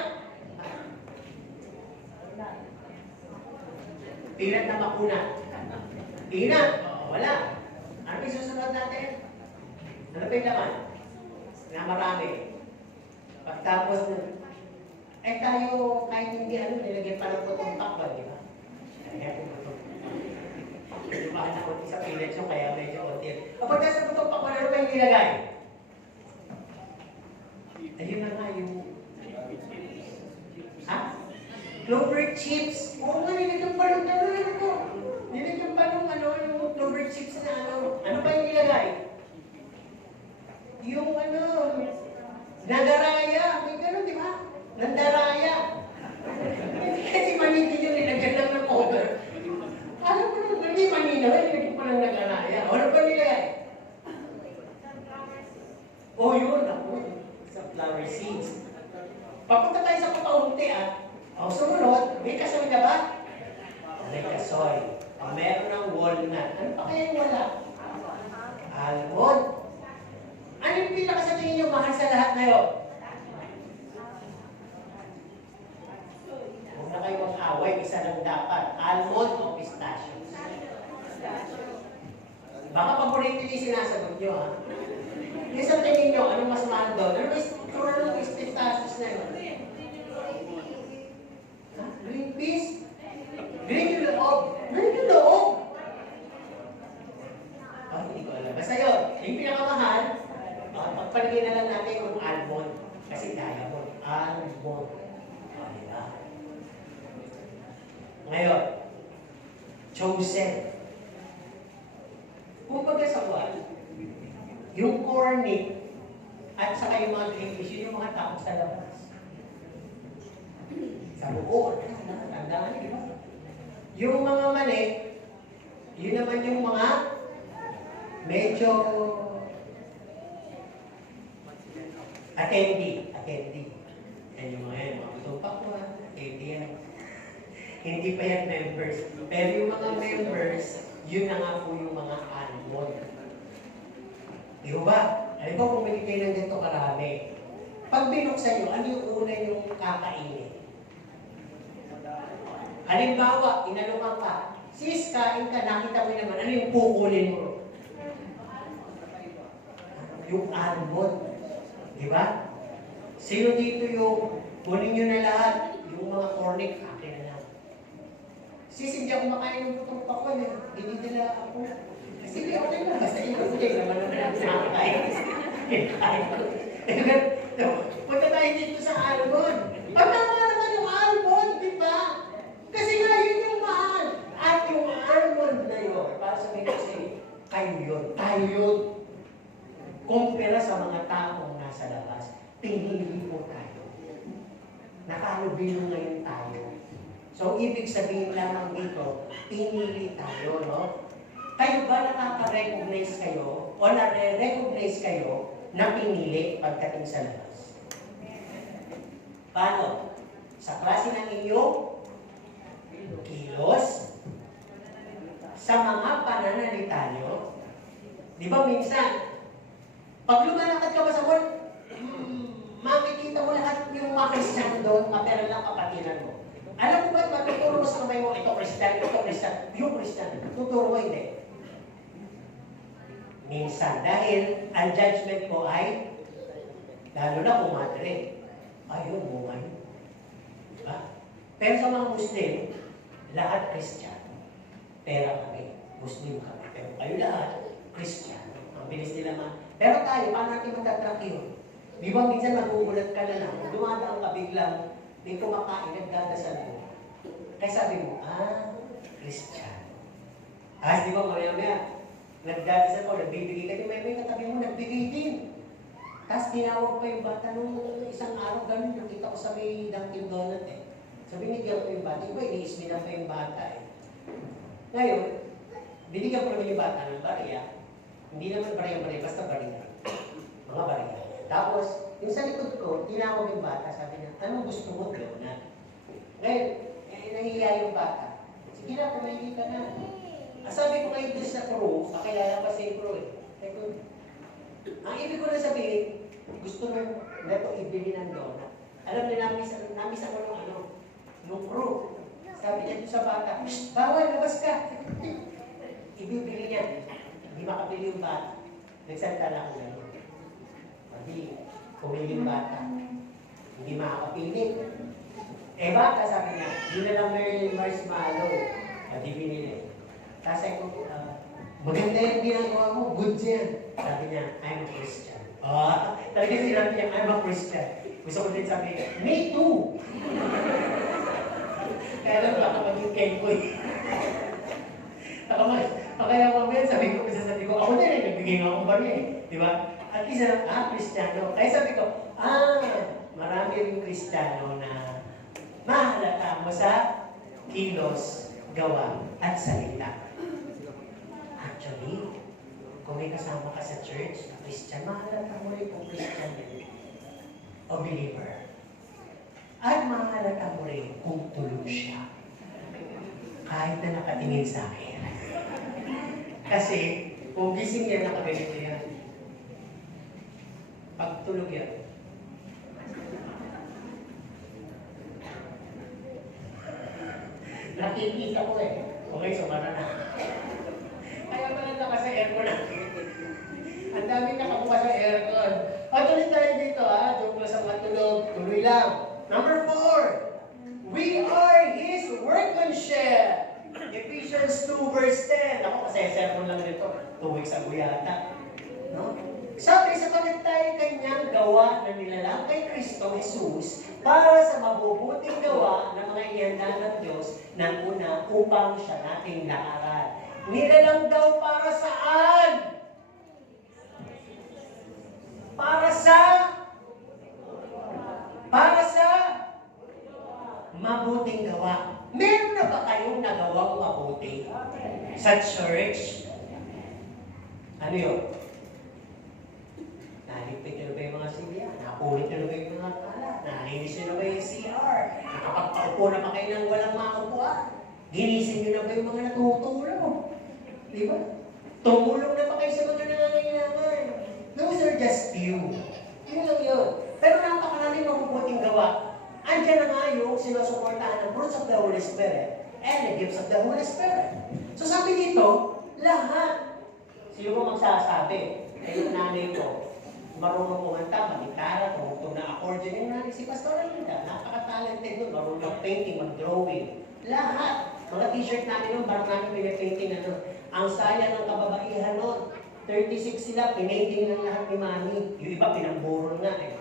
Peanut na makuna. Peanut! Wala. Ano yung susunod natin? Ano pa yung laman? Na marami. Pagtapos tayo, kahit hindi nilagyan pa ng putong takbal, di ba? Kaya putong. Lumahan ako sa peanuts yung kaya medyo konti. Kapag nasa putong pakbal, ano pa yung nilagay? Ayun na nga yung... Ha? Clover chips. Oo nga, nilagyan pa ng nilagyan pa ng yung clover chips na ano pa yung nilagay? Yung nandaraya. May gano'n, di ba? Nandaraya. Kasi manigil yung nilagyan lang ng cover. Alam mo naman, hindi manina, nilagyan pa ng nandaraya. Ano pa nilagay? Yun, ako. Flower seeds. Papunta tayo sa kapaunti sumunod, may kasoy na ba? May kasoy. Meron ng walnut. Ano pa kaya yung wala? Almond. Ano yung pinaka sa tingin nyo mahal sa lahat na yun? Huwag na kayo mag-away, isa lang dapat. Almond o pistachios? Baka paborito yung sinasagot nyo Yung sa tingin nyo, anong mas mahal doon? Ano yung pistachios na yun? Green peas? Green yung loob? Green yung loob? Hindi ko alam. Basta yun, yung pinakamahal, pagpaligay na lang natin yung almond. Kasi diamond. Almond. Diba? Ngayon, chosen. Kung pagkasawan, yung cornic at saka yung mga green peas, yun yung mga takot sa labas. Sa buo, tandaan, di ba? Yung mga mali, yun naman yung mga medyo attendee. Yan yung mga tupak ko attendee yan. Hindi pa yan members. Pero yung mga members, yun na nga po yung mga almond. Di ba? Alam ba kung may kayo ng ganito karami? Pag binuksan nyo, ano yung una yung kakainin? Halimbawa, inalungan ka, sis, kain ka, nakita mo naman, ano yung kukunin mo? Yung almond. Di ba? Sino dito yung kunin nyo na lahat? Yung mga cornic, akin na lang. Sis, hindi ako makain ng putong pakwan dinidala ako. Sige, okay na. Basta hindi naman naman nakakain. Punta tayo dito sa almond. Pagkama naman yung almond, di ba? Kasi nga yun yung mahal. At yung almond na yun, para sabihin kasi, kayo yun, tayo yun. Kumpira sa mga taong nasa labas, pinili po tayo. Nakalubilo ngayon tayo. So, ibig sabihin lamang dito, pinili tayo, no? Kayo ba nakaka-recognize kayo o na-recognize kayo na pinili pagdating sa labas? Paano? Sa klase ng inyong kilos, sa mga pananalita nyo, di ba minsan, pag lumalakad ka ba sa mall, makikita mo lahat yung mga Christian doon, kapera lang kapatinan mo. Alam mo ba, matuturo mo sa kamay mo, ito Christian, yung Christian, tuturo mo hindi. Minsan, dahil ang judgment mo ay, lalo na kung madre, ayun mo ngayon. Diba? Pero sa mga Muslim, lahat Christian. Pera kami, Muslim kami. Pero kayo lahat, Christian. Ang bilis nila Pero tayo, paano natin matatrack yun? Di ba minsan magugulat ka na lang, dumadaan ka biglang, may kumakain, nagdadasal mo. Kaya sabi mo, Christian. Di ba maya-maya, nagdadasal ko, nagbibigay ka din, may katabi mo, nagbigay din. Tapos tinawag pa yung bata nung isang araw, ganun, nakita ko sa may Dunkin Donut So binigyan ko yung bata, iba, iniisminan pa yung bata Ngayon, binigyan ko naman yung bata ng bariya. Hindi naman bariya-bariya, basta bariya. Mga bariya. Tapos, yung sa likod ko, tinawag yung bata, sabi niya, anong gusto mo, Leona? Ngayon, nahihiya yung bata. Sige na, pumili ka na. Sabi ko kayo doon sa crew, kakilala pa sa crew eh. Sabi ko, ang ibig ko na sabihin, gusto mo na ito ibili ng donut. Alam niyo, namis ako nung crew. Sabi niya doon sa bata, bawal, labas ka. Ibibili niya. Hindi makabili yung bata. Nagsalita lang ako gano'n. Hindi, pumili yung bata. Hindi makakapili. Eh bata, sabi niya, yun na lang may marshmallow. Hindi binili. Kasi ko, maganda yung ginagawa mo, good yan. Sabi niya, I'm a Christian. Talaga sinabi niya, I'm a Christian. Gusto ko din sabi, me too. Kaya lang baka maging kenkoy. Kaya mamaya sabi ko, ako din nagbigay nga akong barya eh. Di ba? At isa, Kristiyano. Kaya sabi ko, marami rin Kristiyano na mahalata mo sa kilos, gawa, at salita. Actually, kung may kasama ka sa church na Christian, mahalata mo rin kung Christian yan o believer. At mahalata mo rin kung tulog siya. Kahit na nakatingin sa akin. Kasi, kung gising yan, nakaganito yan. Pag tulog yan, nakikita ko eh. Okay, sumara na. Kaya malanda ka sa aircon na. Ang dami nakabuka sa aircon. Tuloy tayo dito Joke lang sa matulog. Tuloy lang. Number 4. We are His workmanship. Ephesians 2 verse 10. Ako kasi sermon lang dito. 2 weeks ago yata. No? Sabi, sapagat tayo kanyang gawa na nilalang kay Kristo Jesus para sa mabubuting gawa ng mga ihanda ng Diyos ng una upang siya nating lakaran. Nilalang daw para saan? Para sa mabuting gawa. Meron na ba kayong nagawang mabuti sa church? Ano yun? Naligpit nyo na ba yung mga silya? Napulit nyo na ba yung mga kalat? Nalinis nyo na ba yung CR? Nakapagpaupo na ba kayo ng walang makapuan? Ginising nyo na ba yung mga natutulog? Di ba? Tumulong na ba kayo sa mga nangangailangan? Those are just few. Yun lang yun. Pero napakaraming mabubuting gawa. Andiyan na nga yung sinusuportahan ng fruits of the Holy Spirit and the gifts of the Holy Spirit. So sabi dito, lahat. Sino mo magsasabi? Yung nanay ko, marunong kumanta, mag-gitara, tumutong na accordion. Yung nanay si Pastor Alinda, napaka-talented nun, marunong mag-painting, mag-drawing. Lahat. Mga t-shirt namin nun, parang namin pinapainting na nun. Ang saya ng kababaihan nun. 36 sila, pinainting lang lahat ni Mami. Yung iba, pinamburo nga eh.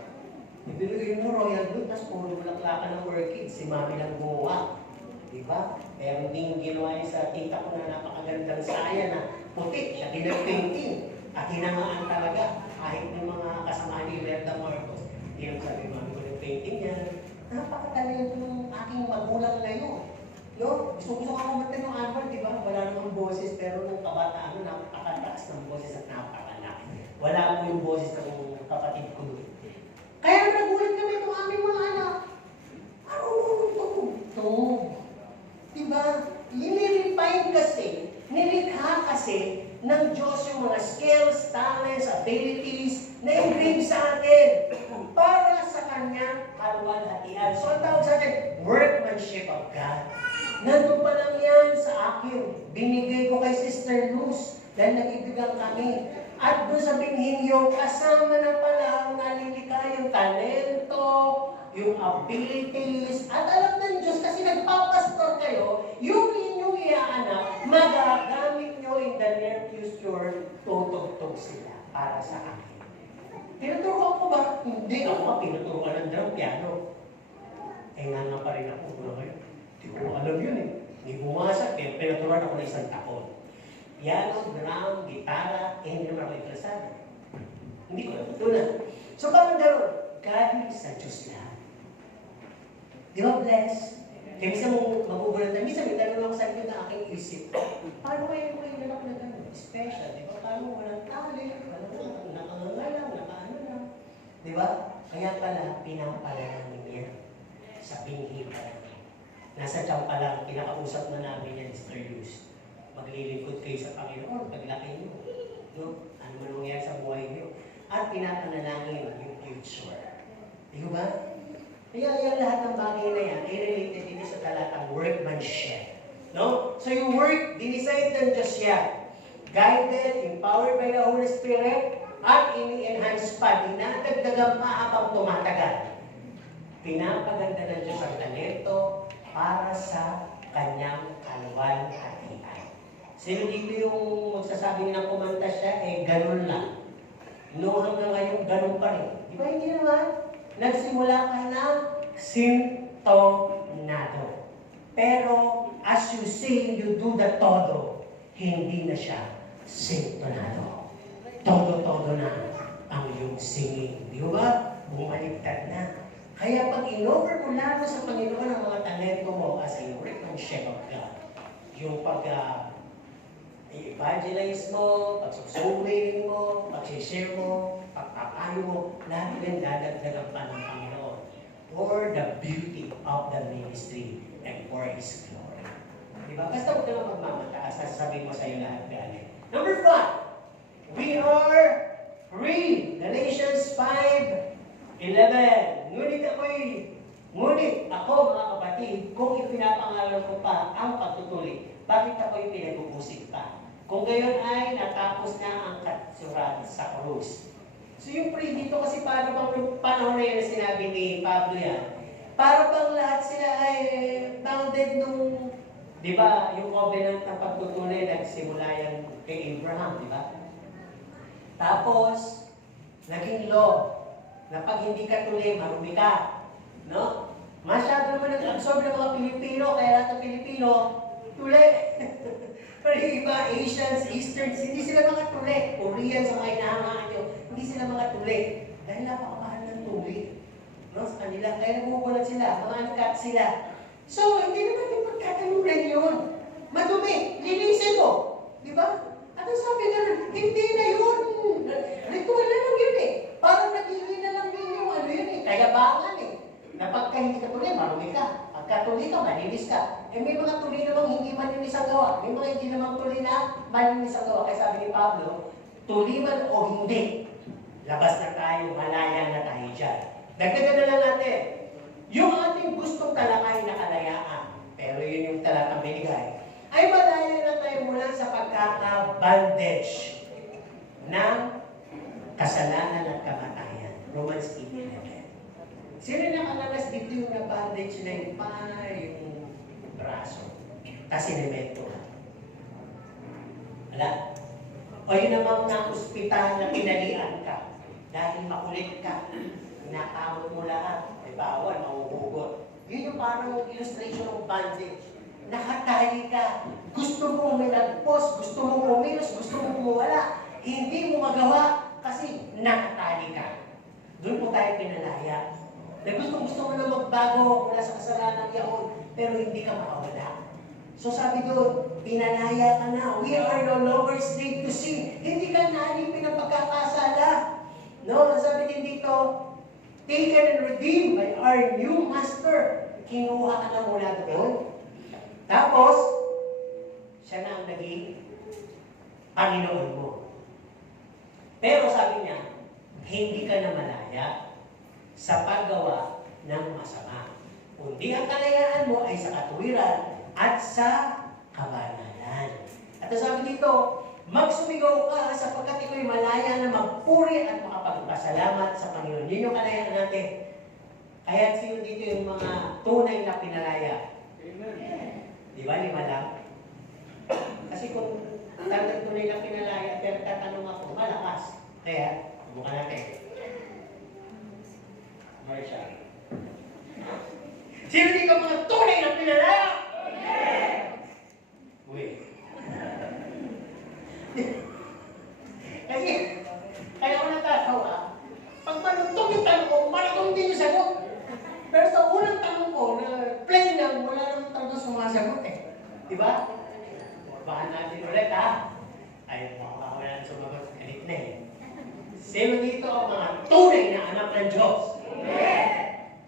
Ibigay mo royal blue, tapos puro bulaklakan ng work kids, si Mami lang gumawa. Diba? Pero hindi yung ginawa niya sa tita ko na napakagandang saya na puti, siya dinag-painting. At hinamaan talaga, kahit ng mga kasama ni Lerda Marcos. Hindi lang sabi, Mami ko ng painting niya. Napakatalento ng aking magulang na yun. No? Gusto ko kumanta ng annual, di ba? Wala namang boses, pero nung kabataan, napakataas ng boses at napakalaki. Wala mo yung boses ng kapatid ko doon. Kaya nagulat kami itong aming mga anak. Ito. Diba? Nirefine kasi, nilikha kasi ng Diyos yung mga skills, talents, abilities na engrave sa atin para sa kanyang kalwalhatian. So ang tawag sa atin, workmanship of God. Nandun pa lang yan sa akin. Binigay ko kay Sister Luz dahil nag-ibigan kami. At doon sa binhing yung kasama na pala ang nalilikha yung talento, yung abilities, at alam ng Diyos kasi nagpapastor kayo, yung inyong iaanak, magagamit nyo in the near future, tutugtog sila para sa akin. Tinuturuan ko ba? Hindi. Ako nga, pinuturuan ng drum piano. Eh nga pa rin ako. Hindi ko alam yun eh. Hindi bumasa, pero pinuturuan ako ng isang taon. Piano, drum, gitara, hindi naman ako interesado. Hindi ko natutunan. So parang gano'n, galing sa Diyos lahat. Di ba bless? Kaya minsan mong magugulatan, minsan may tanong ako sa akin na aking isip. Paano kayo anak na gano'n? Special, di ba? Paano walang talent, walang nakangangalang, nakaano lang. Di ba? Kaya pala, pinapala namin yan sa pinhipan. Nasa tiyan pa lang, kinakausap na namin yan, Mr. Luz. Maglilingkod kayo sa Panginoon, paglaki nyo. No? Ano man nangyari sa buhay nyo. At pinapanalangin yung future. Di ba? Kaya yung lahat ng bagay na yan ay related dito sa talatang workmanship. No? So yung work, dinicide ng Diyos yan. Guided, empowered by the Holy Spirit, at ini-enhance pa, dinadagdagan pa habang tumatagal. Pinapaganda ng Diyos ang talento para sa kanyang kaluwalhatian. Sino dito yung magsasabi ng kumanta siya, ganun lang. No, hanggang ngayon, ganun pa rin. Di ba hindi naman? Nagsimula ka na sintonado. Pero, as you sing, you do the todo. Hindi na siya sintonado. Todo-todo na ang iyong singing. Di ba? Bumaliktad na. Kaya pag in-offer mo lalo sa Panginoon ang mga talento mo as a workmanship of God, yung i-evangelize mo, pag-soul-winning mo, pag-share mo, pagpapayo mo, lahat din dadagdagan pa ng Panginoon for the beauty of the ministry and for His glory. Diba? Basta huwag ka lang magmamataas, sasabihin mo sa'yo lahat galing. Number 5, we are free. Galatians 5:11. Ngunit ako, mga kapatid, kung ipinapangalan ko pa ang pagtutuli, bakit ako'y pinag-uusig pa? Kung gayon ay natapos na ang katsurat sa krus. So yung free dito kasi paano bang yung panahon na yan na sinabi ni Pablo yan? Para bang lahat sila ay bounded nung, di ba, yung covenant ng pagtutuloy nagsimula yan kay Abraham, di ba? Tapos, naging law na pag hindi ka tuloy, marumi ka. No? Masyado naman nag-absorb ng mga Pilipino, kaya lahat ng Pilipino, tuloy. Pero yung iba, Asians, Easterns, hindi sila mga tuloy. Koreans, sa mga inahangaan nyo, hindi sila mga tuloy. Dahil napakamahal ng tuloy. No? Sa kanila, kaya nagugulat sila, mga angkat sila. So, hindi naman yung pagkatalunan yun. Madumi, linisin mo. Di ba? At ang sabi nga, hindi na yun. Ritual na lang yun eh. Parang nag-iwi na lang yun yung ano yun eh. Kayabangan eh. Na pagka hindi ka tuloy, marumi ka. Pagka tuloy ka, malinis ka. Eh may mga tuloy namang hindi malinis ang gawa. May mga hindi namang tuloy na malinis ang gawa. Kaya sabi ni Pablo, tuloy man o hindi, labas na tayo, malaya na tayo dyan. Dagdagan na lang natin. Yung ating gustong talakay na kalayaan, pero yun yung talakang binigay, ay malaya na tayo mula sa pagkaka-bandage ng kasalanan at kamatayan. Romans 8:11. Sino nakalalas dito yung na-bandage na yung paa, yung braso? Kasi nemento. Wala? O yun namang na-hospital na pinalian ka dahil makulit ka, nakamot mo lahat, may bawal, mahuhugot. Yun yung parang illustration ng bandage. Nakatali ka, gusto mo minagpos, gusto mo kumilos, gusto mo kumawala, hindi mo magawa kasi nakatali ka. Doon po tayo pinalaya. Na gusto mo na magbago mula sa kasalanan yaon, pero hindi ka makawala. So sabi doon, pinalaya ka na. We are no longer slave to sin. Hindi ka naalipin ng pagkakasala. No, sabi din dito, taken and redeemed by our new master. Kinuha ka na mula doon. Tapos, siya na ang naging Panginoon mo. Pero sabi niya, hindi ka na malaya sa paggawa ng masama. Kundi ang kalayaan mo ay sa katuwiran at sa kabanalan. At sabi dito, magsumigaw ka sapagkat ito'y malaya na magpuri at makapagpasalamat sa Panginoon. Yun yung kalayaan natin. Kaya sino dito yung mga tunay na pinalaya? Amen. Di ba? 5 lang? Kasi kung talagang tunay na pinalaya, pero tatanong ako, malakas. Kaya, buka natin. Marsha. Sino dito mga tunay na pinalaya? Amen! Uy. Kasi, kaya ako natatawa, pag manutong yung tanong ko, malakong din yung sagot. Pero sa unang tanong ko, na plain lang, wala namang tanong sumasagot eh. Diba? Bahan natin ulit ha. Ay, wala na sumagot. Galit na eh. Sino dito ang mga tunay na anak ng Diyos? Amen!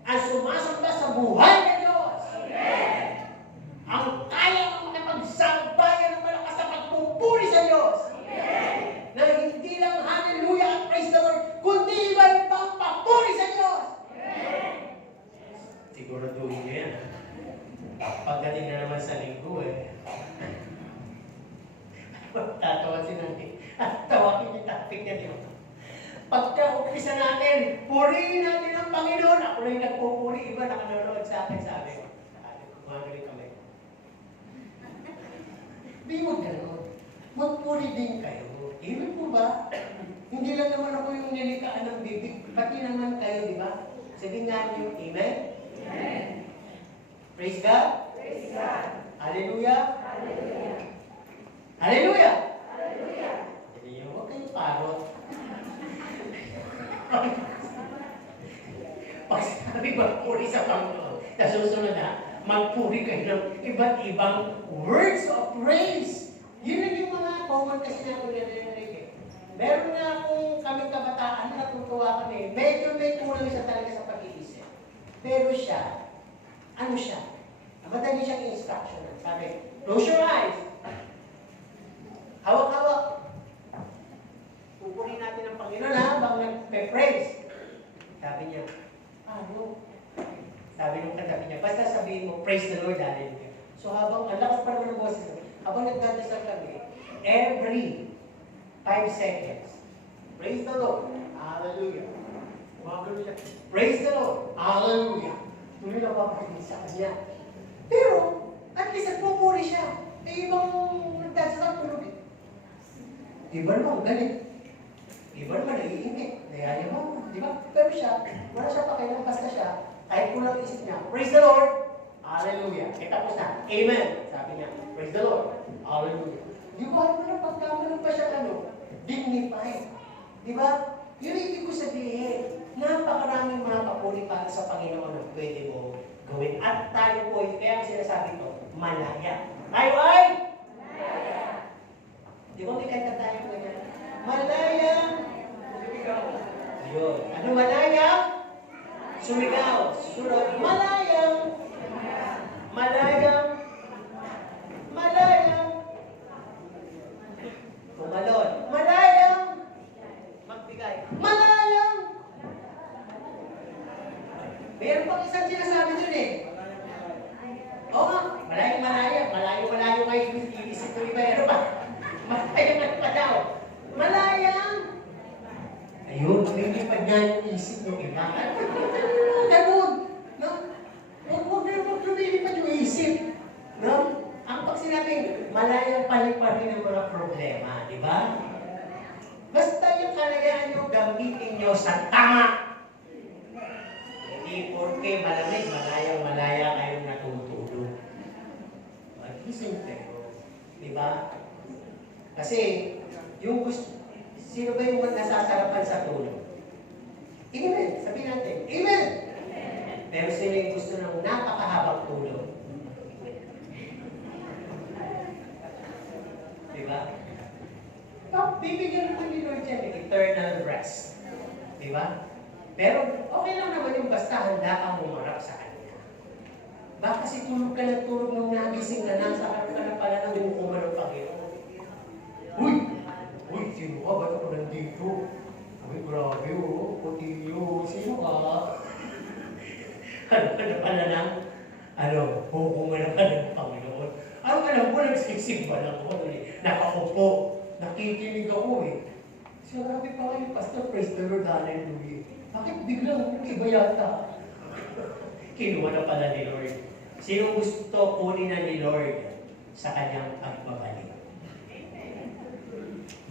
Ang sumasamba sa buhay ng Diyos? Amen! natin. Purihin natin ang Panginoon. Ako na yung nagpupuri. Iba nakanonood sa akin, sabi ko. Kumagaling kami. Di mo gano'n. Magpuri din kayo. Ibig po ba? Hindi lang naman ako yung nilikaan ng bibig. Pati naman kayo, di ba? Sabihin nga niyo, Amen? Amen. Praise God? Praise God. Hallelujah? Hallelujah. Hallelujah! Hallelujah. Hindi niyo, huwag kayong parot. Pag sinabi magpuri sa Panginoon, nasusunod na, magpuri kayo ng iba't ibang words of praise. Yun lang yung mga common kasi na narinig eh. Meron na akong kaming kabataan na natutuwa kami. Medyo may kulang siya talaga sa pag-iisip. Pero siya, ano siya? Madali siyang instruction. Sabi, close your eyes. Hawak-hawak. Pupuri natin ang Panginoon habang nagpe-praise. Sabi niya, ano? Sabi nung katabi niya, basta sabihin mo, praise the Lord, hallelujah. So habang, ang lakas pa naman ng boses, habang nagdadasal kami, every 5 seconds, praise the Lord, hallelujah. Hallelujah. Praise the Lord, hallelujah. Tuloy na papakinig sa kanya. Pero, at least nagpupuri siya. Eh, ibang nagdadasal tulog eh. Iba naman, galit. Iba naman, naiingit. Nayaya mo, di ba? Pero siya, wala siya pakialam, basta siya, kahit kulang isip niya, praise the Lord, hallelujah. E tapos na, amen. Sabi niya, praise the Lord, hallelujah. Di ba, ano na pagkamalang pa siya, dignified. Di ba? Yun ibig ko sabihin, napakaraming mga papuri para sa Panginoon na pwede mo gawin. At tayo po, kaya ang sinasabi ko, malaya. Tayo ay? Malaya. Di ba may kanta tayo ganyan? Malayang sumigaw. Yun. Ano malayang? Sumigaw. Sunod. Malayang. Malayang. Malayang. Tumalon. Malayang. Magbigay. Malayang. Meron pang isang sinasabi dun eh. Oo nga. Malayang malaya. Malayo-malayo kayo. Iisip ko iba. Ano ba? Malayang pa daw. Malayang. Ayun, lumilipad niya yung isip ng iba. Ganun. No? Huwag na lumilipad yung isip. No? Ang pag sinabing, malayang palipan rin ang mga problema. Di ba? Basta yung kalagayan nyo, gamitin nyo sa tama. Hindi porke malamig, malaya kayong natutulog. Magising kayo. Di ba? Kasi, yung gusto, sino ba yung nasasarapan sa tulog? Amen. Sabihin natin, Amen. Pero sino yung gusto ng napakahabang tulog? Diba? Bibigyan naman ni Lord yan, eternal rest. Diba? Pero okay lang naman yung basta handa kang umarap sa Kanya. Baka kasi tulog ka ng tulog nung nagising na nasa harap ka na pala ng hukuman ng Panginoon. Uy! Sino ka? Ba't ako nandito? Uy, grabe oh. Putilyo. Sino ka? Ano ka na pala ng hukuman na pala ng Panginoon. Ang alam ko, nagsisimba lang ako. Nakaupo. Nakikinig ako eh. Sinabi pa kayo, Pastor, praise the Lord, hallelujah. Bakit biglang iba yata? Kinuha na pala ni Lord. Sino gusto kunin na ni Lord sa kanyang pagbabalik?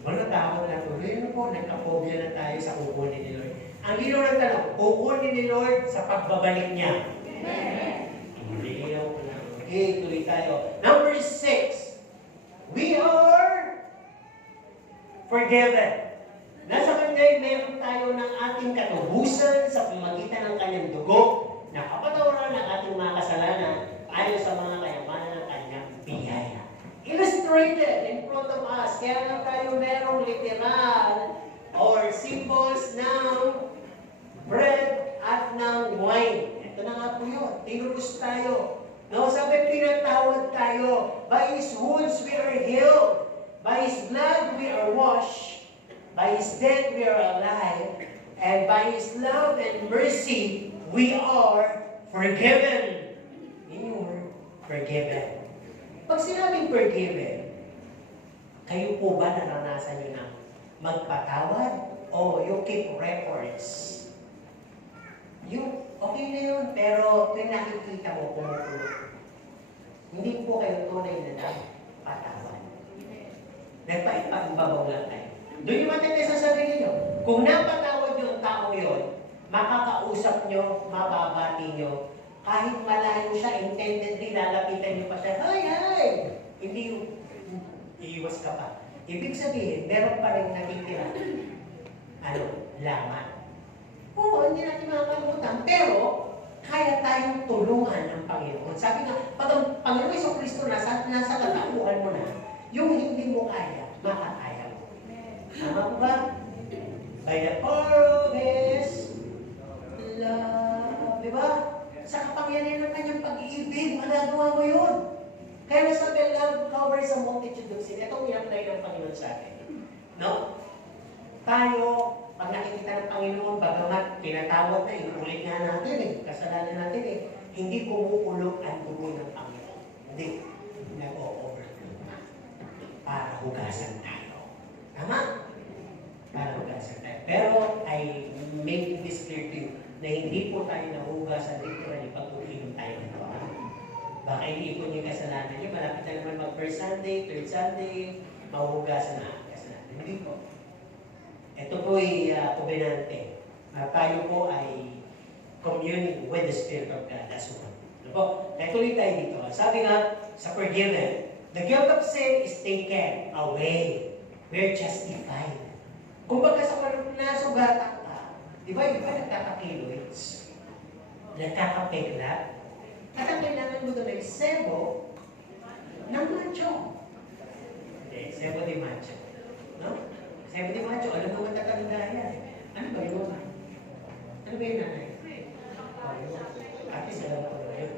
Mga tao na tuloy na po, nagkapobya na tayo sa kukunin ni Lord. Ang ginawa ng tanong, kukunin ni Lord sa pagbabalik niya. Hindi ko na. Okay, tuloy tayo. Number 6, we are forgiven. Nasa Kanya, meron tayo ng ating katubusan sa pamagitan ng Kanyang dugo na kapatawaran ng ating mga kasalanan ayon sa mga kayamanan ng Kanyang biyaya. Illustrated in front of us. Kaya nga tayo merong literal or symbols ng bread at ng wine. Ito na nga po yun. Tinurus tayo. No, sabi, pinatawad tayo. By His wounds we are healed. By His blood we are washed. By His death we are alive. And by His love and mercy we are forgiven. In your word, forgiven. Pag sinabing forgiven, kayo po ba naranasan nyo na magpatawad? O you keep records Yung, okay na yun, pero tuwing nakikita mo, pumupulo. Hindi po kayo tunay na patawan. Nagpaipang-babaw lang tayo. Doon yung matindi sa sarili nyo. Kung napatawad nyo ang tao yun, makakausap nyo, mababati nyo, kahit malayo siya, intendedly, lalapitan nyo pa siya, hi! Hindi yung iiwas ka pa. Ibig sabihin, meron pa rin natitira. Laman. Oo, hindi natin makakalimutan, pero kaya tayong tulungan ng Panginoon. Sabi nga, pag ang Panginoon Jesucristo nasa katauhan mo na, yung hindi mo kaya, makakaya mo. Tama po ba? By the power of His love. Diba? Sa kapangyarihan ng kanyang pag-ibig, magagawa mo yun. Kaya nasabi, love covers a multitude of sin. Itong in-apply ng Panginoon sa atin. No? Tayo, pag nakikita ng Panginoon, bagamat pinatawad na, inulit nga natin kasalanan natin hindi kumukulog ang dugo ng Panginoon. Hindi. Nag-o-overflow na. Para hugasan tayo. Tama? Para hugasan tayo. Pero, I make this clear to you, na hindi po tayo nahugasan literally pag uminom tayo ng Panginoon. Baka iniipon yung kasalanan nyo, malapit na naman mag-first Sunday, third Sunday, mahuhugasan na ang kasalanan. Hindi po. Ito po ay kuminante. Tayo po ay communing with the Spirit of God. That's one. Ano po? Kaya tuloy tayo dito. Sabi nga, sa forgiven, the guilt of sin is taken away. We're justified. Kung baga sa nasugatan ka, di ba nagkakakiloids? Nagkakapeklat? At ang kailangan mo doon ay sebo ng macho. Hindi, sebo di macho. No? Sebo di macho, alam mo matatanda yan. Ano ba yun? Ano ba yun, nanay? Ate, salamat ko na yun.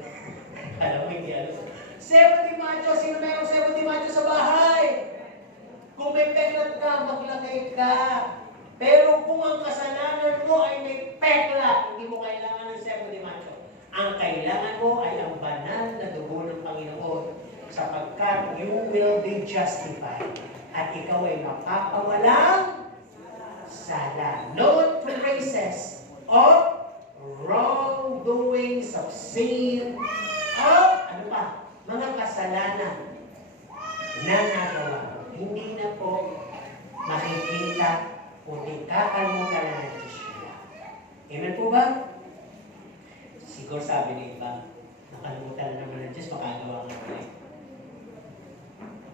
Alam mo, hindi alam. Sebo di macho, sino mayroong sebo di macho sa bahay? Kung may peklat ka, maglagay ka. Pero kung ang kasalanan mo ay may peklat, hindi mo kailangan ng sebo di macho. Ang kailangan mo ay ang banal na dugo ng Panginoon sapagkat you will be justified at ikaw ay mapapawalang sala. No traces of wrongdoings, of sin, of mga kasalanan na nagawa. Hindi na po makikita kundi kakalimutan na ng Diyos. Amen po ba? Siguro sabi ng iba, nakalimutan na naman ng Diyos, makagawa nga mali.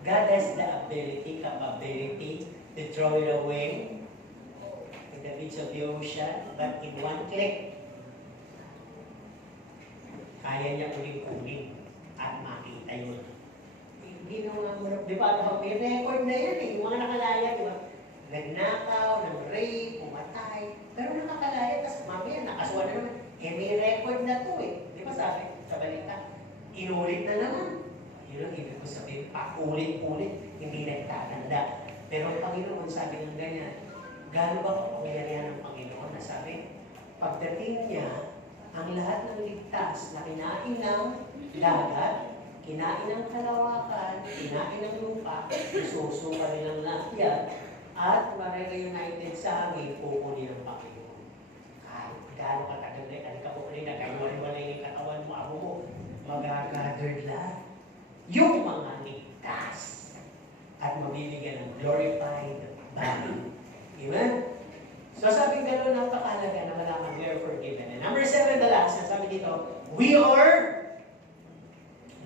God has the ability, capability to throw it away in the midst of the ocean, but in one click, kaya niya uling-uling at makita yun. Ginawa mo na, di ba, may record na yan yung mga nakalaya, di ba? Nagnakaw, nag-rape, pumatay, pero nakakalaya, tapos mamaya, nakasuwa na naman. May record na to Di ba sabi sa balita? Inulit na naman. Yun ang ibig ko sabihin, paulit-ulit, hindi nagtatanda. Pero ang Panginoon sabi ng ganyan, gano'n ba kapangyarihan ng Panginoon na sabi, pagdating niya, ang lahat ng ligtas na kinain ng dagat, kinain ng kalawakan, kinain ng lupa, isusuka nilang lahat, at United sa hangin, kukunin ng Panginoon. Gano'ng katagal na, alika po kanina, kaiwalay yung katawan mo, abo mo, mag-gathered lahat. Yung mga ligtas at mabibigyan ng glorified body. Amen? So sabi gano'n, napakalaga na malaman we are forgiven. And number 7, the last, sabi dito, we are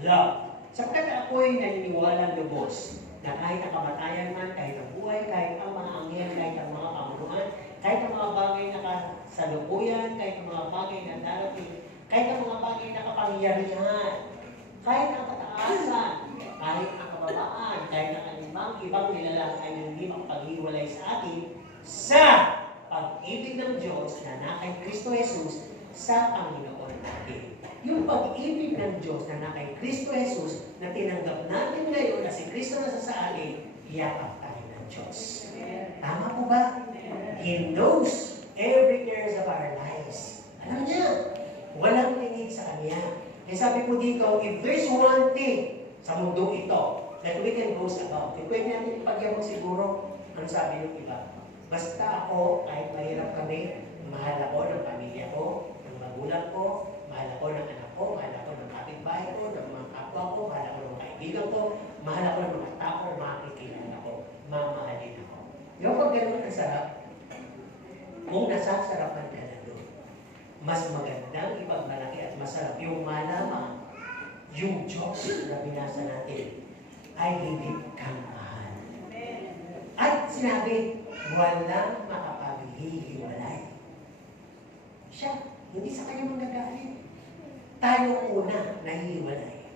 loved. Sapagkat ako'y naniniwalang lubos na kahit ang kamatayan man, kahit ang buhay, kahit ang mga anghel, kahit ang mga kamunuan, kahit ang mga bagay na kasalukuyan, kahit ang mga bagay na darating, kahit ang mga bagay na kapangyarihan, kahit ang kataasan, kahit ang kababaan, kahit ang ibang nilalang ay hindi makapaghiwalay sa atin sa pag-ibig ng Diyos na nakay Kristo Jesus sa Panginoon natin. Yung pag-ibig ng Diyos na nakay Kristo Jesus na tinanggap natin ngayon na si Kristo na sa atin, iyakap tayo ng Diyos. Tama po ba? He knows every cares of our lives. Alam niya, walang tingin sa Kanya. E sabi po dito, if there's one thing sa mundo ito that we can boast about, pwede natin ipagyabang siguro, ano sabi ng iba? Basta ako, kahit mahirap kami, mahal ako ng pamilya ko, ng magulang ko, mahal ako ng anak ko, mahal ako ng kapitbahay ko, ng mga kapwa ko, mahal ako ng mga kaibigan ko, mahal ako ng mga tao, mga kikilala ko, mamahalin ako. Yung pag gano'n ang sarap, kung nasasarapan ka na doon, mas magandang ipagmalaki at masarap yung malaman, yung Diyos na binasa natin ay higit kang mahal. At sinabi, walang makapaghihiwalay. Siya, hindi sa kanya magagalit. Tayo una nahihiwalay.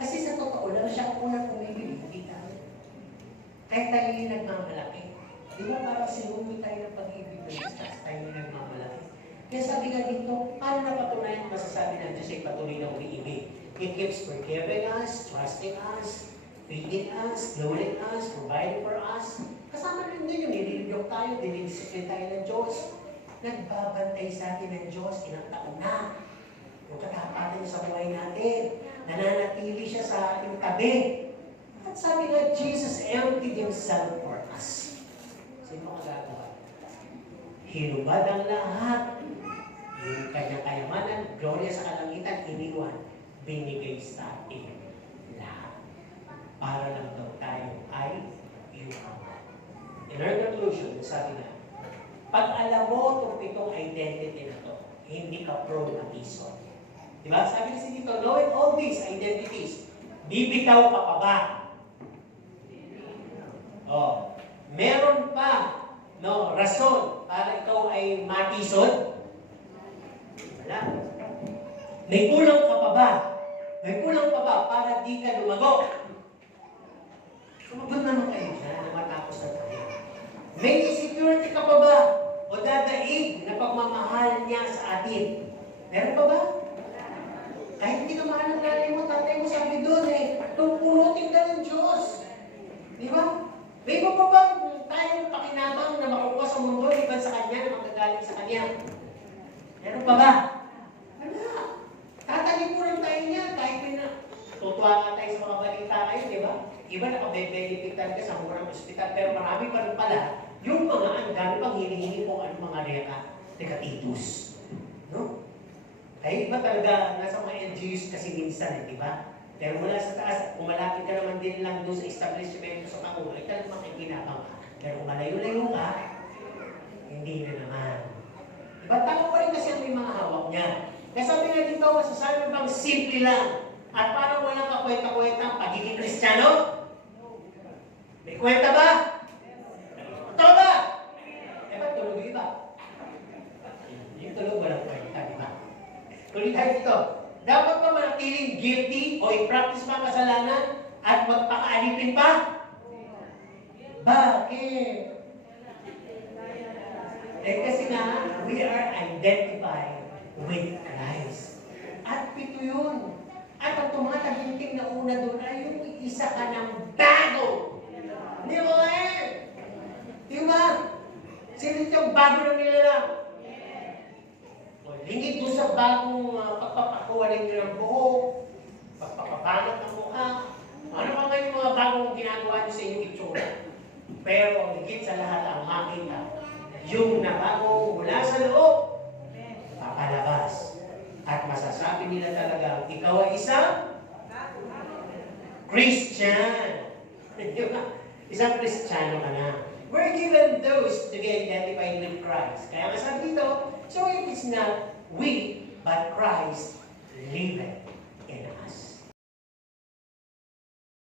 Kasi sa totoo lang, siya ang unang pumibili, hindi tayo. Kahit tayo yung nagmamalaki. Di ba para sinumi tayo ng pag-ibig ng Diyos, tapos tayo yung nagmamalaki. Kaya sabi nga dito, paano napatunayan masasabi ng Diyos ay patuloy na umiibig? He keeps forgiving us, trusting us, feeding us, clothing us, providing for us. Kasama rin din yung nililiyok tayo, dinidisiplin tayo ng Diyos. Nagbabantay sa atin ng Diyos, ilang taon na. Yung katapatan niya sa buhay natin. Nananatili siya sa ating tabi. At sabi nga, Jesus emptied Himself for us. Sino magagawa? Hinubad ang lahat. Yung kanyang kayamanan, gloria sa kalangitan, iniwan, binigay sa atin lahat. Para lang daw tayo ay yumaman. In our conclusion, sabi nga, pag alam mo itong pitong identity na to, hindi ka prone na ison. Diba? Sabi kasi dito, knowing all these identities, bibitaw ka pa ba? Oh, meron pa rason para ikaw ay matison? Wala. May kulang ka pa ba? May kulang pa ba para di ka lumago? Sumagot naman kayo dyan na matapos na tayo. May insecurity ka pa ba? O dadaig na pagmamahal niya sa atin? Meron pa ba? Kahit hindi ka mahal ng nanay mo, tatay mo, sabi doon tungkulutin ka ng Diyos. Di ba? May iba pa ba tayong pakinabang na makukuha sa mundo, iban sa Kanya, na magagaling sa Kanya? Meron pa ba? Wala. Tatagin mo lang tayo niya, kahit tutuwa nga tayo sa mga balita kayo, di ba? Iba nakabebe-benefit ka sa murang ospital, pero marami pa rin pala yung mga ang dami pang hinihingi kung ano mga negatives. No? Ay, iba talaga, nasa mga LGUs kasi minsan, di ba? Pero mula sa taas, kung malapit ka naman din lang doon sa establishment sa Pangulo, ay talagang makikinabang ka. Pero kung malayo-layo ka, hindi na naman. Diba? Tao pa rin kasi ang may mga hawak niya. Kaya sabi nga dito, masasabi bang simple lang. At parang walang kakwenta-kwenta ang pagiging Kristiyano? May kwenta ba? Totoo ba? Eh, ba't tulog yung iba? Yung tulog walang kwenta, di ba? Tuloy tayo dito. Dapat ba manatiling guilty o i-practice pa kasalanan at magpakaalipin pa? Bakit? Eh kasi nga, we are identified with Christ. At pito yun. At ang tumataginting na una doon ay yung isa ka ng bago. Di ba Di ba? Sino yung bago na nilalang? Lingid doon sa bagong pagpapakuwanin nyo ng buhok, pagpapabangat ng mukha. Ano ba nga yung mga bagong ginagawa nyo sa inyong itsura? Pero higit sa lahat ang makita, yung nabago mula sa loob, papalabas. At masasabi nila talaga, ikaw ay isang Christian. Isang Kristiyano ka na. We're given those to be identified with Christ. Kaya masabi dito, so it is not we, but Christ liveth